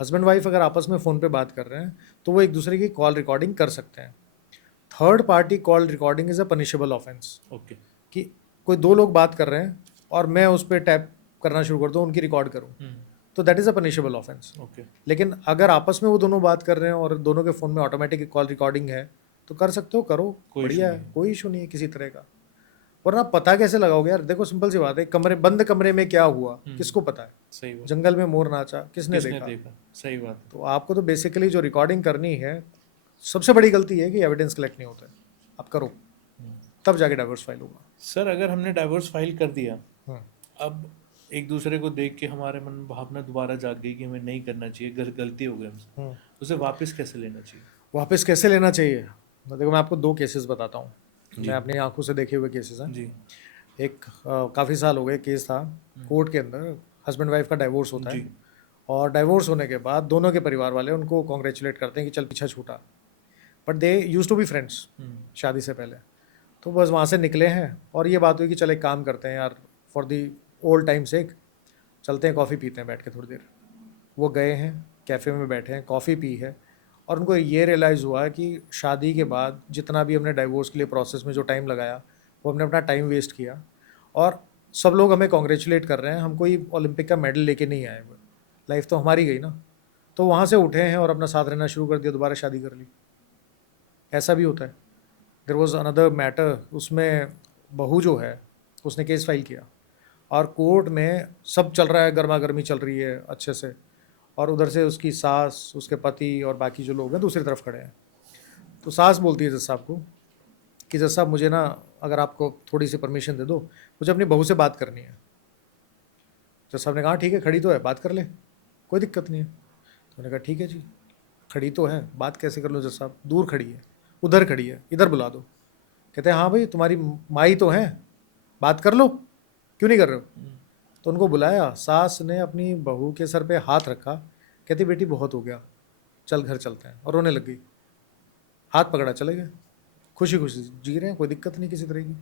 हस्बैंड वाइफ अगर आपस में फ़ोन पे बात कर रहे हैं तो वो एक दूसरे की कॉल रिकॉर्डिंग कर सकते हैं। Third party call recording is a punishable offence. Okay. कि कोई दो लोग बात कर रहे हैं और मैं उस पर टैप करना शुरू कर दूँ, उनकी रिकॉर्ड करूँ, तो that is a punishable offence. Okay. लेकिन अगर आपस में वो दोनों बात कर रहे हैं और दोनों के फ़ोन में ऑटोमेटिक कॉल रिकॉर्डिंग है तो कर सकते हो, करो, बढ़िया है, कोई इशू नहीं है किसी तरह का। वरना पता कैसे लगाओगे यार? देखो सिंपल सी बात है, बंद कमरे में क्या हुआ किसको पता है? सही बात। जंगल में मोर नाचा किसने देखा? सही बात है। तो आपको तो बेसिकली जो रिकॉर्डिंग करनी है, सबसे बड़ी गलती है कि एविडेंस कलेक्ट नहीं होता है। आप करो तब जाके डाइवोर्स फाइल होगा। सर अगर हमने डाइवोर्स फाइल कर दिया, अब एक दूसरे को देख के हमारे मन में भावना दोबारा जाग गई कि हमें नहीं करना चाहिए, गलती हो गई हमसे, उसे वापस कैसे लेना चाहिए? वापस कैसे लेना चाहिए? देखो मैं आपको 2 केसेस बताता हूँ, मैं अपनी आंखों से देखे हुए केसेस हैं जी। एक काफ़ी साल हो गए केस था कोर्ट के अंदर, हस्बैंड वाइफ का डाइवोर्स होता है और डाइवोर्स होने के बाद दोनों के परिवार वाले उनको कॉन्ग्रेचुलेट करते हैं कि चल पीछा छूटा, but they use to be friends शादी से पहले। तो बस वहाँ से निकले हैं और ये बात हुई कि चल एक काम करते हैं यार, फॉर दी ओल्ड टाइम सेक चलते हैं कॉफ़ी पीते हैं बैठ के थोड़ी देर। वो गए हैं कैफ़े में बैठे हैं, कॉफ़ी पी है और उनको ये रियलाइज़ हुआ कि शादी के बाद जितना भी हमने डाइवोर्स के लिए प्रोसेस में जो टाइम लगाया वो हमने अपना टाइम वेस्ट किया और सब लोग हमें कॉन्ग्रेचुलेट कर रहे हैं, हम कोई ओलंपिक का मेडल लेके नहीं आए, लाइफ तो हमारी गई ना। तो वहाँ से उठे हैं और अपना साथ रहना शुरू कर दिया, दोबारा शादी कर ली। ऐसा भी होता है। देयर वॉज अनदर मैटर, उसमें बहू जो है उसने केस फाइल किया और कोर्ट में सब चल रहा है, गर्मा गर्मी चल रही है अच्छे से, और उधर से उसकी सास, उसके पति और बाकी जो लोग हैं दूसरी तरफ खड़े हैं। तो सास बोलती है जज साहब को कि जज साहब मुझे ना, अगर आपको थोड़ी सी परमिशन दे दो, मुझे अपनी बहू से बात करनी है। जज साहब ने कहा ठीक है, खड़ी तो है, बात कर ले, कोई दिक्कत नहीं है। तो मैंने कहा ठीक है जी, खड़ी तो है, बात कैसे कर लो जज साहब? दूर खड़ी है, उधर खड़ी है, इधर बुला दो। कहते हैं हाँ भाई तुम्हारी माई तो है, बात कर लो, क्यों नहीं कर रहे हो? तो उनको बुलाया, सास ने अपनी बहू के सर पे हाथ रखा, कहती बेटी बहुत हो गया, चल घर चलते हैं, और रोने लग गई। हाथ पकड़ा, चले गए, खुशी खुशी जी रहे हैं, कोई दिक्कत नहीं किसी तरह की।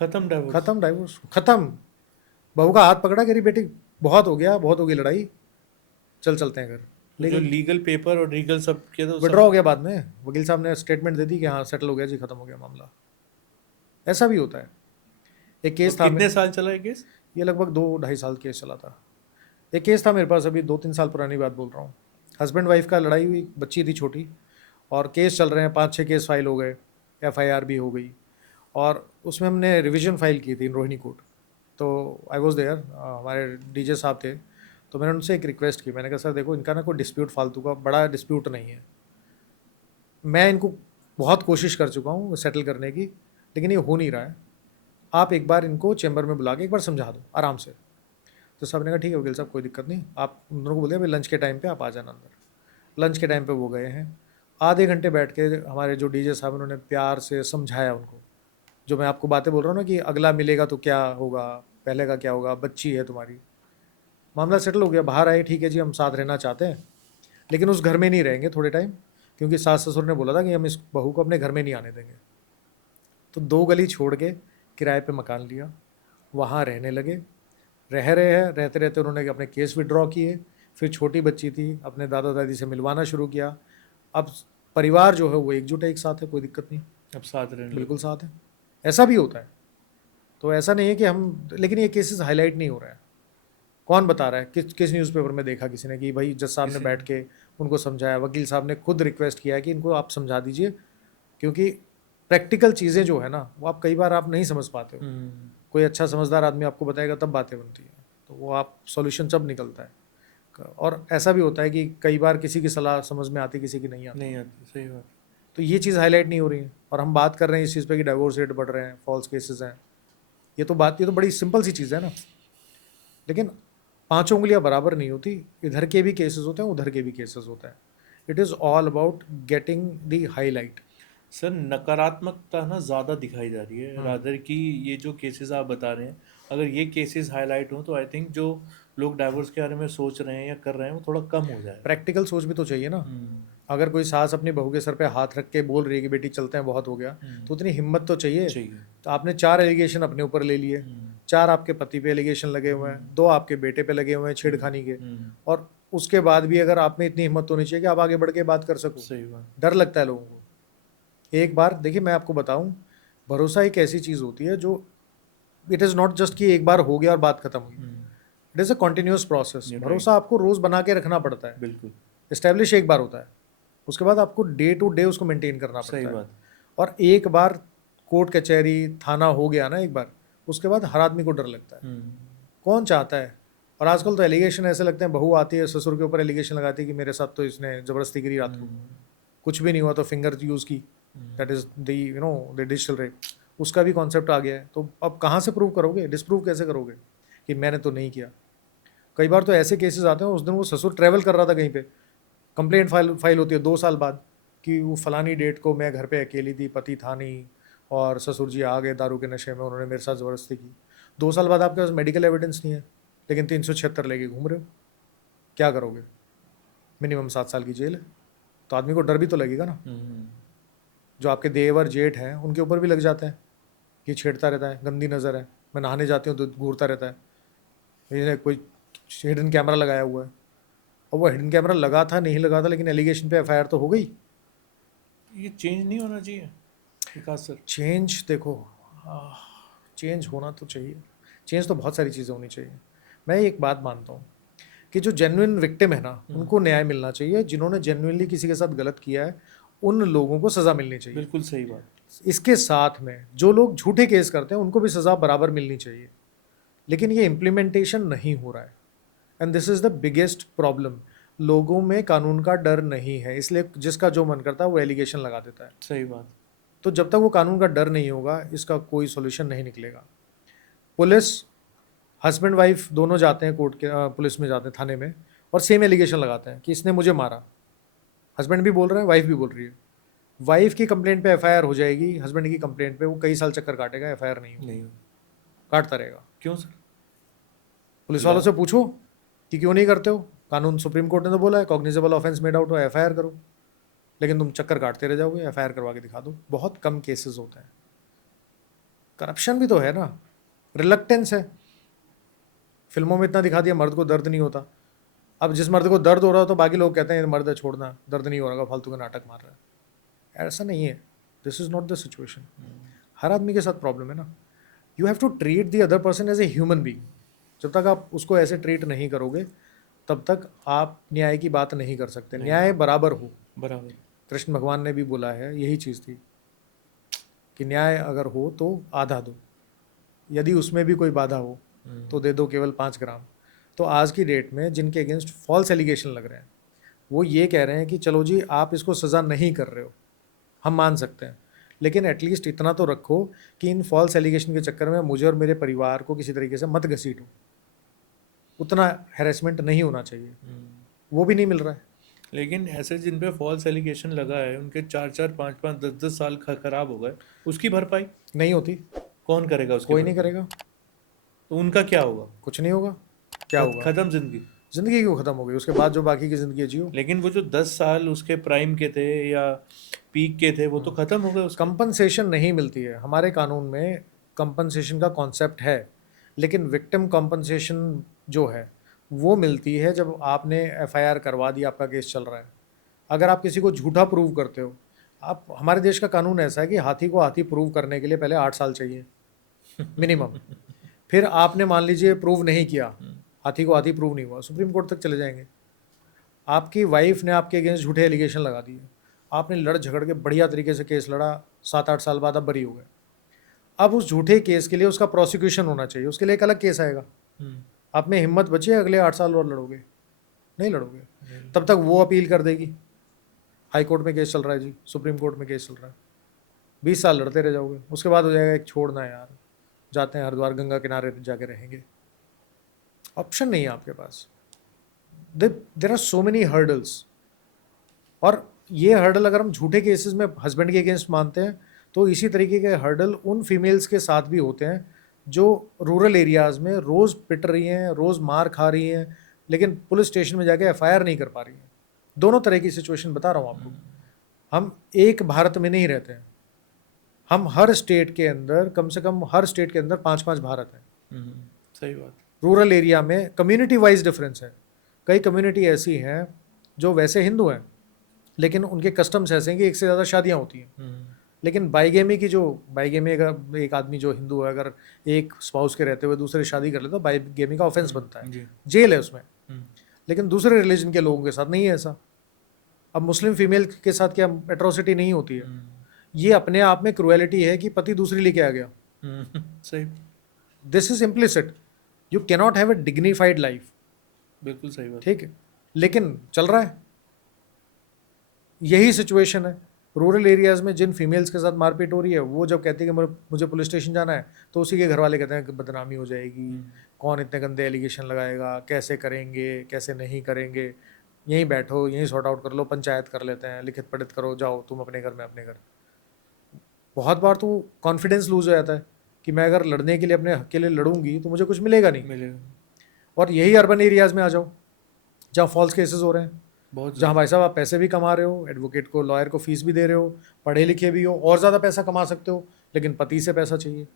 खत्म डाइवोर्स खत्म। बहू का हाथ पकड़ा, कह रही बेटी बहुत हो गया, बहुत हो गई लड़ाई, चल चलते हैं घर। जो लीगल पेपर और लीगल सब किया था विड्रॉ हो गया बाद में, वकील साहब ने स्टेटमेंट दे दी कि हाँ सेटल हो गया जी, खत्म हो गया मामला। ऐसा भी होता है। एक केस था, कितने साल चला है केस? ये लगभग 2-2.5 साल केस चला था। एक केस था मेरे पास, अभी 2-3 साल पुरानी बात बोल रहा हूँ। हस्बैंड वाइफ का लड़ाई हुई, बच्ची थी छोटी, और केस चल रहे हैं, 5-6 केस फाइल हो गए, FIR भी हो गई, और उसमें हमने रिवीजन फाइल की थी इन रोहिणी कोर्ट। तो आई वॉज देयर, हमारे DJ साहब थे, तो मैंने उनसे एक रिक्वेस्ट की, मैंने कहा सर देखो इनका ना कोई डिस्प्यूट फालतू का बड़ा डिस्प्यूट नहीं है, मैं इनको बहुत कोशिश कर चुका हूँ सेटल करने की, लेकिन ये हो नहीं रहा है, आप एक बार इनको चैम्बर में बुला के एक बार समझा दो आराम से। तो साहब ने कहा ठीक है वकील साहब कोई दिक्कत नहीं, आप उन दोनों को बोलिए भाई लंच के टाइम पे आप आ जाना अंदर। लंच के टाइम पे वो गए हैं, आधे घंटे बैठ के हमारे जो DJ साहब उन्होंने प्यार से समझाया उनको, जो मैं आपको बातें बोल रहा हूँ ना कि अगला मिलेगा तो क्या होगा, पहले का क्या होगा, बच्ची है तुम्हारी, मामला सेटल हो गया, बाहर आए, ठीक है जी हम साथ रहना चाहते हैं लेकिन उस घर में नहीं रहेंगे थोड़े टाइम, क्योंकि सास ससुर ने बोला था कि हम इस बहू को अपने घर में नहीं आने देंगे। तो 2 गली छोड़ के किराए पे मकान लिया, वहाँ रहने लगे, रह रहे हैं, रहते रहते उन्होंने अपने केस विड्रॉ किए, फिर छोटी बच्ची थी, अपने दादा दादी से मिलवाना शुरू किया। अब परिवार जो है वो एकजुट है, एक साथ है, कोई दिक्कत नहीं, अब साथ रहने बिल्कुल साथ है। ऐसा भी होता है। तो ऐसा नहीं है कि हम, लेकिन ये केसेस हाईलाइट नहीं हो रहा है। कौन बता रहा है? किस न्यूज़पेपर में देखा किसी ने कि भाई जज साहब ने बैठ के उनको समझाया, वकील साहब ने खुद रिक्वेस्ट किया है कि इनको आप समझा दीजिए, क्योंकि प्रैक्टिकल चीज़ें जो है ना वो आप कई बार आप नहीं समझ पाते हो। कोई अच्छा समझदार आदमी आपको बताएगा तब बातें बनती हैं, तो वो आप सॉल्यूशन जब निकलता है। और ऐसा भी होता है कि कई बार किसी की सलाह समझ में आती, किसी की नहीं आती। सही बात। तो ये चीज़ हाईलाइट नहीं हो रही है, और हम बात कर रहे हैं इस चीज़ पे कि डाइवोर्स रेट बढ़ रहे हैं, फॉल्स केसेस हैं। ये तो बड़ी सिंपल सी चीज़ है ना, लेकिन 5 उंगलियां बराबर नहीं होती, इधर के भी केसेस होते हैं, उधर के भी केसेस होते हैं। It is all about getting the highlight. Sir नकारात्मकता ना ज़्यादा दिखाई जा रही है, रादर कि ये जो केसेस आप बता रहे हैं, अगर ये केसेस हाईलाइट हों तो आई थिंक जो लोग डाइवोर्स के बारे में सोच रहे हैं या कर रहे हैं वो थोड़ा कम हो जाए। प्रैक्टिकल सोच भी तो चाहिए ना। अगर कोई सास अपनी बहू के सर पे हाथ रख के बोल रही है कि बेटी चलते हैं बहुत हो गया, तो उतनी हिम्मत तो चाहिए। तो आपने 4 एलिगेशन अपने ऊपर ले लिए, 4 आपके पति पे एलिगेशन लगे हुए हैं, 2 आपके बेटे पे लगे हुए हैं छेड़खानी के, और उसके बाद भी अगर आप में इतनी हिम्मत होनी चाहिए कि आप आगे बढ़ के बात कर सको। सही बात। डर लगता है लोगों को। एक बार देखिए, मैं आपको बताऊं, भरोसा एक ऐसी चीज़ होती है जो इट इज़ नॉट जस्ट कि एक बार हो गया और बात खत्म हुई। It is a continuous process. भरोसा आपको रोज़ बना के रखना पड़ता है। बिल्कुल। इस्टेब्लिश एक बार होता है, उसके बाद आपको डे टू डे उसको मेंटेन करना पड़ता सही है। बात। और एक बार कोर्ट कचहरी थाना हो गया ना एक बार, उसके बाद हर आदमी को डर लगता है। कौन चाहता है? और आजकल तो एलिगेशन ऐसे लगते हैं, बहू आती है ससुर के ऊपर एलिगेशन लगाती है कि मेरे साथ तो इसने ज़बरदस्ती करी रात को, कुछ भी नहीं हुआ तो फिंगर यूज़ की, that is the digital rape. उसका भी कॉन्सेप्ट आ गया है। तो अब कहाँ से प्रूव करोगे? डिसप्रूव कैसे करोगे कि मैंने तो नहीं किया? कई बार तो ऐसे केसेस आते हैं, उस दिन वो ससुर ट्रैवल कर रहा था कहीं पे, कंप्लेंट फाइल होती है 2 साल बाद कि वो फलानी डेट को मैं घर पे अकेली थी, पति था नहीं, और ससुर जी आ गए दारू के नशे में, उन्होंने मेरे साथ ज़बरदस्ती की। 2 साल बाद आपके पास मेडिकल एविडेंस नहीं है, लेकिन 376 लेके घूम रहे हो। क्या करोगे? मिनिमम 7 साल की जेल है। तो आदमी को डर भी तो लगेगा ना। जो आपके देवर जेठ हैं उनके ऊपर भी लग जाता है कि छेड़ता रहता है, गंदी नज़र है, मैं नहाने जाती हूँ तो घूरता रहता है, ये कोई हिडन कैमरा लगाया हुआ है। और वो हिडन कैमरा लगा था नहीं लगा था, लेकिन एलिगेशन पे एफआईआर तो हो गई। ये चेंज नहीं होना चाहिए विकास सर? चेंज देखो, चेंज होना तो चाहिए। चेंज तो बहुत सारी चीज़ें होनी चाहिए। मैं एक बात मानता हूँ कि जो जेन्युइन विक्टिम है ना, उनको न्याय मिलना चाहिए। जिन्होंने जेन्युइनली किसी के साथ गलत किया है, उन लोगों को सज़ा मिलनी चाहिए। बिल्कुल सही बात। इसके साथ में जो लोग झूठे केस करते हैं उनको भी सज़ा बराबर मिलनी चाहिए। लेकिन ये इम्प्लीमेंटेशन नहीं हो रहा है, and this is the biggest problem. लोगों में कानून का डर नहीं है, इसलिए जिसका जो मन करता है वो एलिगेशन लगा देता है। सही बात। तो जब तक वो कानून का डर नहीं होगा, इसका कोई सॉल्यूशन नहीं निकलेगा। पुलिस, हस्बैंड वाइफ दोनों जाते हैं कोर्ट के, पुलिस में जाते हैं, थाने में, और सेम एलिगेशन लगाते हैं कि इसने मुझे मारा। हस्बैंड भी बोल रहा है, वाइफ भी बोल रही है। वाइफ की कंप्लेंट पे एफआईआर हो जाएगी, हस्बैंड की कंप्लेंट पे वो कई साल चक्कर काटेगा, एफआईआर नहीं होगी। काटता रहेगा। क्यों सर? पुलिस वालों से पूछो कि क्यों नहीं करते हो। कानून, सुप्रीम कोर्ट ने तो बोला है कॉग्निजेबल ऑफेंस मेड आउट हो एफआईआर करो, लेकिन तुम चक्कर काटते रह जाओगे। एफआईआर करवा के दिखा दो। बहुत कम केसेस होते हैं। करप्शन भी तो है ना, रिलक्टेंस है। फिल्मों में इतना दिखा दिया मर्द को दर्द नहीं होता। अब जिस मर्द को दर्द हो रहा हो तो बाकी लोग कहते हैं मर्द है, छोड़ना, दर्द नहीं हो रहा, फालतू का नाटक मार रहा है। ऐसा नहीं है। This is not the situation. हर आदमी के साथ प्रॉब्लम है ना। You have to treat the other person as a human being. जब तक आप उसको ऐसे ट्रीट नहीं करोगे, तब तक आप न्याय की बात नहीं कर सकते। न्याय बराबर हो। बराबर। कृष्ण भगवान ने भी बोला है, यही चीज़ थी कि न्याय अगर हो तो आधा दो, यदि उसमें भी कोई बाधा हो तो दे दो केवल 5 ग्राम। तो आज की डेट में जिनके अगेंस्ट फॉल्स एलिगेशन लग रहे हैं, वो ये कह रहे हैं कि चलो जी आप इसको सज़ा नहीं कर रहे हो, हम मान सकते हैं, लेकिन एटलीस्ट इतना तो रखो कि इन फॉल्स एलिगेशन के चक्कर में मुझे और मेरे परिवार को किसी तरीके से मत घसीटो। उतना हैरेसमेंट नहीं होना चाहिए। वो भी नहीं मिल रहा है। लेकिन ऐसे जिन पे फॉल्स एलिगेशन लगा है उनके 4-4, 5-5, 10-10 साल खराब हो गए, उसकी भरपाई नहीं होती। कौन करेगा? उसकी कोई नहीं करेगा। तो उनका क्या होगा? कुछ नहीं होगा। क्या होगा? खत्म जिंदगी। जिंदगी क्यों खत्म हो गई? उसके बाद जो बाकी की जिंदगी जियो। लेकिन वो जो 10 साल उसके प्राइम के थे या पीक के थे, वो तो खत्म हो गए। कंपनसेशन नहीं मिलती है। हमारे कानून में कंपनसेशन का कॉन्सेप्ट है, लेकिन विक्टिम कंपनसेशन जो है वो मिलती है जब आपने एफआईआर करवा दी, आपका केस चल रहा है। अगर आप किसी को झूठा प्रूव करते हो, आप, हमारे देश का कानून ऐसा है कि हाथी को हाथी प्रूव करने के लिए पहले 8 साल चाहिए मिनिमम। फिर आपने मान लीजिए प्रूव नहीं किया, हाथी को हाथी प्रूव नहीं हुआ, सुप्रीम कोर्ट तक चले जाएंगे। आपकी वाइफ ने आपके अगेंस्ट झूठे एलिगेशन लगा दिए, आपने लड़ झगड़ के बढ़िया तरीके से केस लड़ा, 7-8 साल बाद आप बरी हो गए। अब उस झूठे केस के लिए उसका प्रोसिक्यूशन होना चाहिए, उसके लिए एक अलग केस आएगा। आप में हिम्मत बची है अगले 8 साल और लड़ोगे? नहीं लड़ोगे। तब तक वो अपील कर देगी, हाई कोर्ट में केस चल रहा है जी, सुप्रीम कोर्ट में केस चल रहा है, 20 साल लड़ते रह जाओगे। उसके बाद हो जाएगा एक छोड़ना यार, जाते हैं हरिद्वार गंगा किनारे जाके रहेंगे। ऑप्शन नहीं है आपके पास। There are so many hurdles. और ये हर्डल अगर हम झूठे केसेस में हस्बैंड के अगेंस्ट मानते हैं, तो इसी तरीके के हर्डल उन फीमेल्स के साथ भी होते हैं जो रूरल एरियाज़ में रोज़ पिट रही हैं, रोज़ मार खा रही हैं, लेकिन पुलिस स्टेशन में जाके एफआईआर नहीं कर पा रही हैं। दोनों तरह की सिचुएशन बता रहा हूँ आपको। हम एक भारत में नहीं रहते हैं, हम हर स्टेट के अंदर, कम से कम हर स्टेट के अंदर 5-5 भारत हैं। सही बात। रूरल एरिया में कम्युनिटी वाइज डिफरेंस है। कई कम्युनिटी ऐसी हैं जो वैसे हिंदू हैं लेकिन उनके कस्टम्स ऐसे हैं कि एक से ज़्यादा शादियाँ होती हैं। लेकिन बाईगेमी अगर एक आदमी जो हिंदू है अगर एक स्पाउस के रहते हुए दूसरे शादी कर ले तो बाईगेमी का ऑफेंस बनता है, जेल है उसमें। लेकिन दूसरे रिलीजन के लोगों के साथ नहीं है ऐसा। अब मुस्लिम फीमेल के साथ क्या एट्रोसिटी नहीं होती है? ये अपने आप में क्रुएलिटी है कि पति दूसरी लेके आ गया। सही, this is implicit. You cannot have a dignified life. बिल्कुल सही बात। ठीक है, लेकिन चल रहा है। यही सिचुएशन है रूरल एरियाज में। जिन फीमेल्स के साथ मारपीट हो रही है वो जब कहती है कि मुझे पुलिस स्टेशन जाना है तो उसी के घर वाले कहते हैं कि बदनामी हो जाएगी, कौन इतने गंदे एलिगेशन लगाएगा, कैसे करेंगे, कैसे नहीं करेंगे, यहीं बैठो, यहीं सॉर्ट आउट कर लो, पंचायत कर लेते हैं, लिखित पढ़ित करो, जाओ तुम अपने घर में अपने घर। बहुत बार तो कॉन्फिडेंस लूज हो जाता है कि मैं अगर लड़ने के लिए अपने हक के लिए लड़ूंगी तो मुझे कुछ मिलेगा नहीं। और यही अर्बन एरियाज में आ जाओ जहाँ फॉल्स केसेस हो रहे हैं, जहाँ भाई साहब आप पैसे भी कमा रहे हो, एडवोकेट को, लॉयर को फीस भी दे रहे हो, पढ़े लिखे भी हो, और ज़्यादा पैसा कमा सकते हो, लेकिन पति से पैसा चाहिए।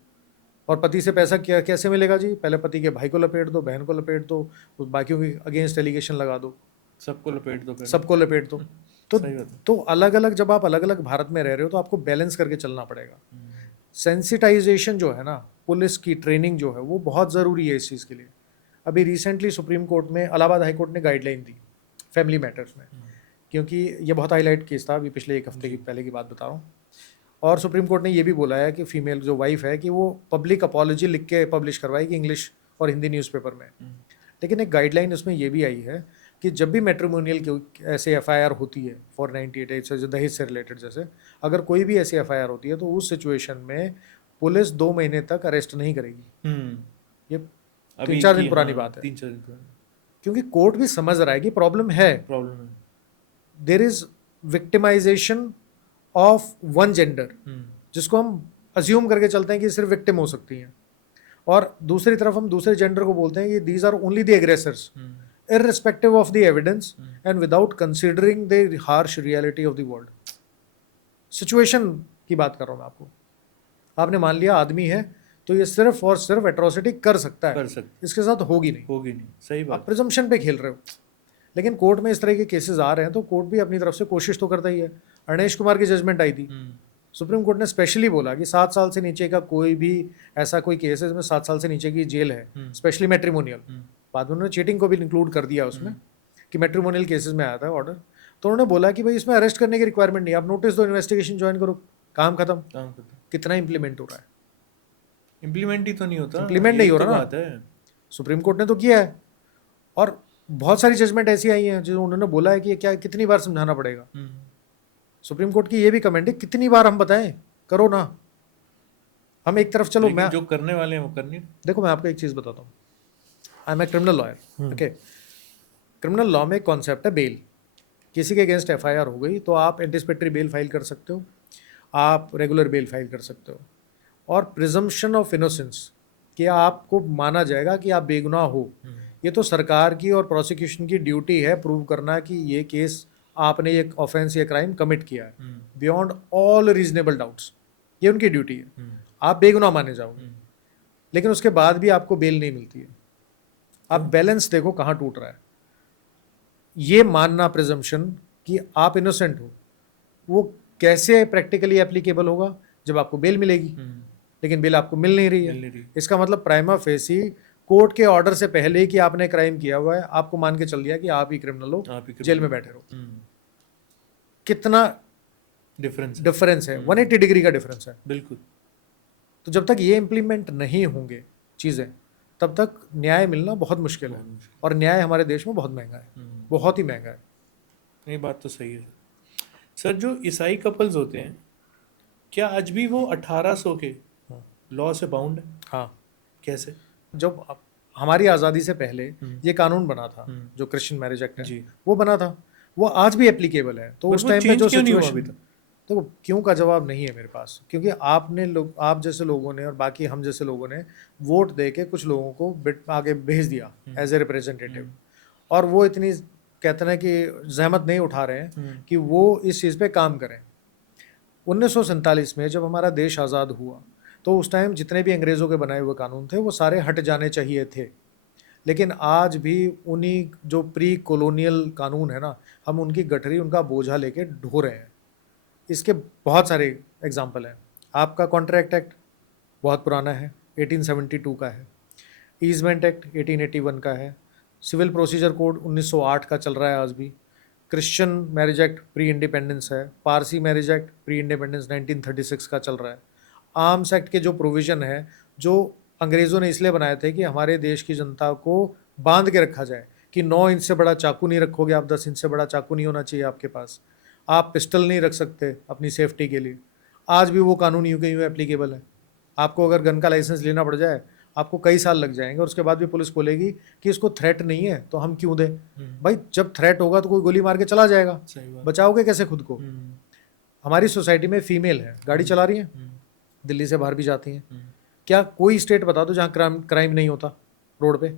और पति से पैसा कैसे मिलेगा जी? पहले पति के भाई को लपेट दो, बहन को लपेट दो, बाकियों के अगेंस्ट एलिगेशन लगा दो, सबको लपेट दो, सबको लपेट दो। तो अलग अलग, जब आप अलग अलग भारत में रह रहे हो तो आपको बैलेंस करके चलना पड़ेगा। सेंसिटाइजेशन जो है ना, पुलिस की ट्रेनिंग जो है वो बहुत ज़रूरी है इस चीज़ के लिए। अभी रिसेंटली सुप्रीम कोर्ट में, इलाहाबाद हाई कोर्ट ने गाइडलाइन दी फैमिली मैटर्स में, क्योंकि ये बहुत हाईलाइट केस था, अभी पिछले एक हफ्ते की पहले की बात बता रहा हूँ। और सुप्रीम कोर्ट ने ये भी बोला है कि फीमेल जो वाइफ है कि वो पब्लिक अपॉलॉजी लिख के पब्लिश करवाएगी इंग्लिश और हिंदी न्यूज़पेपर में। लेकिन एक गाइडलाइन उसमें ये भी आई है कि जब भी मैट्रिमोनियल की ऐसे FIR होती है 498 से दहेज से रिलेटेड, जैसे अगर कोई भी ऐसी FIR होती है तो उस सिचुएशन में पुलिस 2 महीने तक अरेस्ट नहीं करेगी। ये 3-4 दिन पुरानी बात है, 3-4 दिन पुरानी, क्योंकि कोर्ट भी समझ रहा है कि प्रॉब्लम है। There is victimisation of one gender, जिसको हम अज्यूम करके चलते हैं कि सिर्फ विक्टिम हो सकती हैं, और दूसरी तरफ हम दूसरे जेंडर को बोलते हैं कि these are only the aggressors irrespective of the evidence and without considering the harsh reality of the world। Situation की बात कर रहा हूँ मैं आपको। आपने मान लिया आदमी है तो ये सिर्फ और सिर्फ एट्रोसिटी कर सकता है, इसके साथ होगी नहीं। सही बात। आप प्रिजम्पशन पे खेल रहे हो। लेकिन कोर्ट में इस तरह के केसेस आ रहे हैं तो कोर्ट भी अपनी तरफ से कोशिश तो करता ही है। अरणेश कुमार की जजमेंट आई थी, सुप्रीम कोर्ट ने स्पेशली बोला कि 7 साल से नीचे का कोई भी ऐसा कोई केस है जिसमें 7 साल से नीचे की जेल है, स्पेशली मैट्रिमोनियल। बाद में उन्होंने चीटिंग को भी इंक्लूड कर दिया उसमें कि मैट्रिमोनियल केसेस में आया था ऑर्डर। तो उन्होंने बोला कि भाई इसमें अरेस्ट करने की रिक्वायरमेंट नहीं, आप नोटिस दो, इन्वेस्टिगेशन ज्वाइन करो, काम खत्म। कितना इंप्लीमेंट हो रहा है? इंप्लीमेंट ही तो नहीं होता, इंप्लीमेंट नहीं हो रहा ना। सुप्रीम कोर्ट ने तो किया है, और बहुत सारी जजमेंट ऐसी आई हैं जो उन्होंने बोला है कि क्या कितनी बार समझाना पड़ेगा। सुप्रीम कोर्ट की ये भी कमेंट है, कितनी बार हम बताएं, करो ना। हम एक तरफ चलो, मैं जो करने वाले हैं वो करनी। देखो मैं आपको एक चीज़ बताता हूँ, I am a criminal lawyer, okay. Criminal law में एक कॉन्सेप्ट है बेल। किसी के अगेंस्ट FIR हो गई तो आप एंटिसिपेटरी बेल फाइल कर सकते हो, आप रेगुलर बेल फाइल कर सकते हो, और प्रिजम्पशन ऑफ इनोसेंस, कि आपको माना जाएगा कि आप बेगुनाह हो। ये तो सरकार की और प्रोसिक्यूशन की ड्यूटी है प्रूव करना कि ये केस आपने ये ऑफेंस या क्राइम कमिट किया है बियॉन्ड ऑल रीजनेबल डाउट्स। ये उनकी ड्यूटी है, आप बेगुनाह माने जाओगे। लेकिन उसके बाद भी आपको बेल नहीं मिलती है। आप बैलेंस देखो कहाँ टूट रहा है। ये मानना प्रिजम्पशन कि आप इनोसेंट हो, वो कैसे प्रैक्टिकली एप्लीकेबल होगा जब आपको बेल मिलेगी, लेकिन बेल आपको मिल नहीं रही है। इसका मतलब प्राइमा फेसी कोर्ट के ऑर्डर से पहले ही कि आपने क्राइम किया हुआ है, आपको मान के चल दिया कि आप ही क्रिमिनल हो, जेल में बैठे रहो। कितना डिफरेंस है, 180 डिग्री का डिफरेंस है। बिल्कुल। तो जब तक ये इम्प्लीमेंट नहीं होंगे चीज़ें, तब तक न्याय मिलना बहुत मुश्किल है, और न्याय हमारे देश में बहुत महंगा है, बहुत ही महंगा है। ये बात तो सही है सर। जो ईसाई कपल्स होते हैं, क्या आज भी वो 1800 के लॉ से बाउंड है? हाँ। कैसे? जब हमारी आज़ादी से पहले ये कानून बना था, जो क्रिश्चियन मैरिज एक्ट है, वो बना था, वो आज भी एप्लीकेबल है। तो उस टाइम पे जो सिचुएशन, तो क्यों का जवाब नहीं है मेरे पास, क्योंकि आप जैसे लोगों ने और बाकी हम जैसे लोगों ने वोट दे के कुछ लोगों को आगे भेज दिया एज ए रिप्रेजेंटेटिव, और वो इतनी कहते हैं कि जहमत नहीं उठा रहे हैं कि वो इस चीज़ पे काम करें। 1947 में जब हमारा देश आज़ाद हुआ तो उस टाइम जितने भी अंग्रेज़ों के बनाए हुए कानून थे वो सारे हट जाने चाहिए थे, लेकिन आज भी उन्हीं जो प्री कॉलोनियल कानून है ना, हम उनकी गठरी, उनका बोझा लेके ढो रहे हैं। इसके बहुत सारे एग्जाम्पल हैं। आपका कॉन्ट्रैक्ट एक्ट बहुत पुराना है, 1872 का है। ईजमेंट एक्ट 1881 का है। सिविल प्रोसीजर कोड 1908 का चल रहा है आज भी। Christian marriage act pre independence है। Parsi marriage act pre independence 1936 का चल रहा है। आर्म्स एक्ट के जो प्रोविज़न है, जो अंग्रेज़ों ने इसलिए बनाए थे कि हमारे देश की जनता को बांध के रखा जाए कि 9 इंच से बड़ा चाकू नहीं रखोगे आप, 10 इंच से बड़ा चाकू नहीं होना चाहिए आपके पास, आप पिस्टल नहीं रख सकते अपनी सेफ्टी के लिए। आज भी वो कानून यूं के यूं एप्लीकेबल है। आपको अगर गन का लाइसेंस लेना पड़ जाए, आपको कई साल लग जाएंगे और उसके बाद भी पुलिस बोलेगी कि इसको थ्रेट नहीं है तो हम क्यों दें। भाई जब थ्रेट होगा तो कोई गोली मार के चला जाएगा, बचाओगे कैसे खुद को। हमारी सोसाइटी में फीमेल है, गाड़ी चला रही है, दिल्ली से बाहर भी जाती हैं, क्या कोई स्टेट बता दो जहाँ क्राइम नहीं होता रोड पे?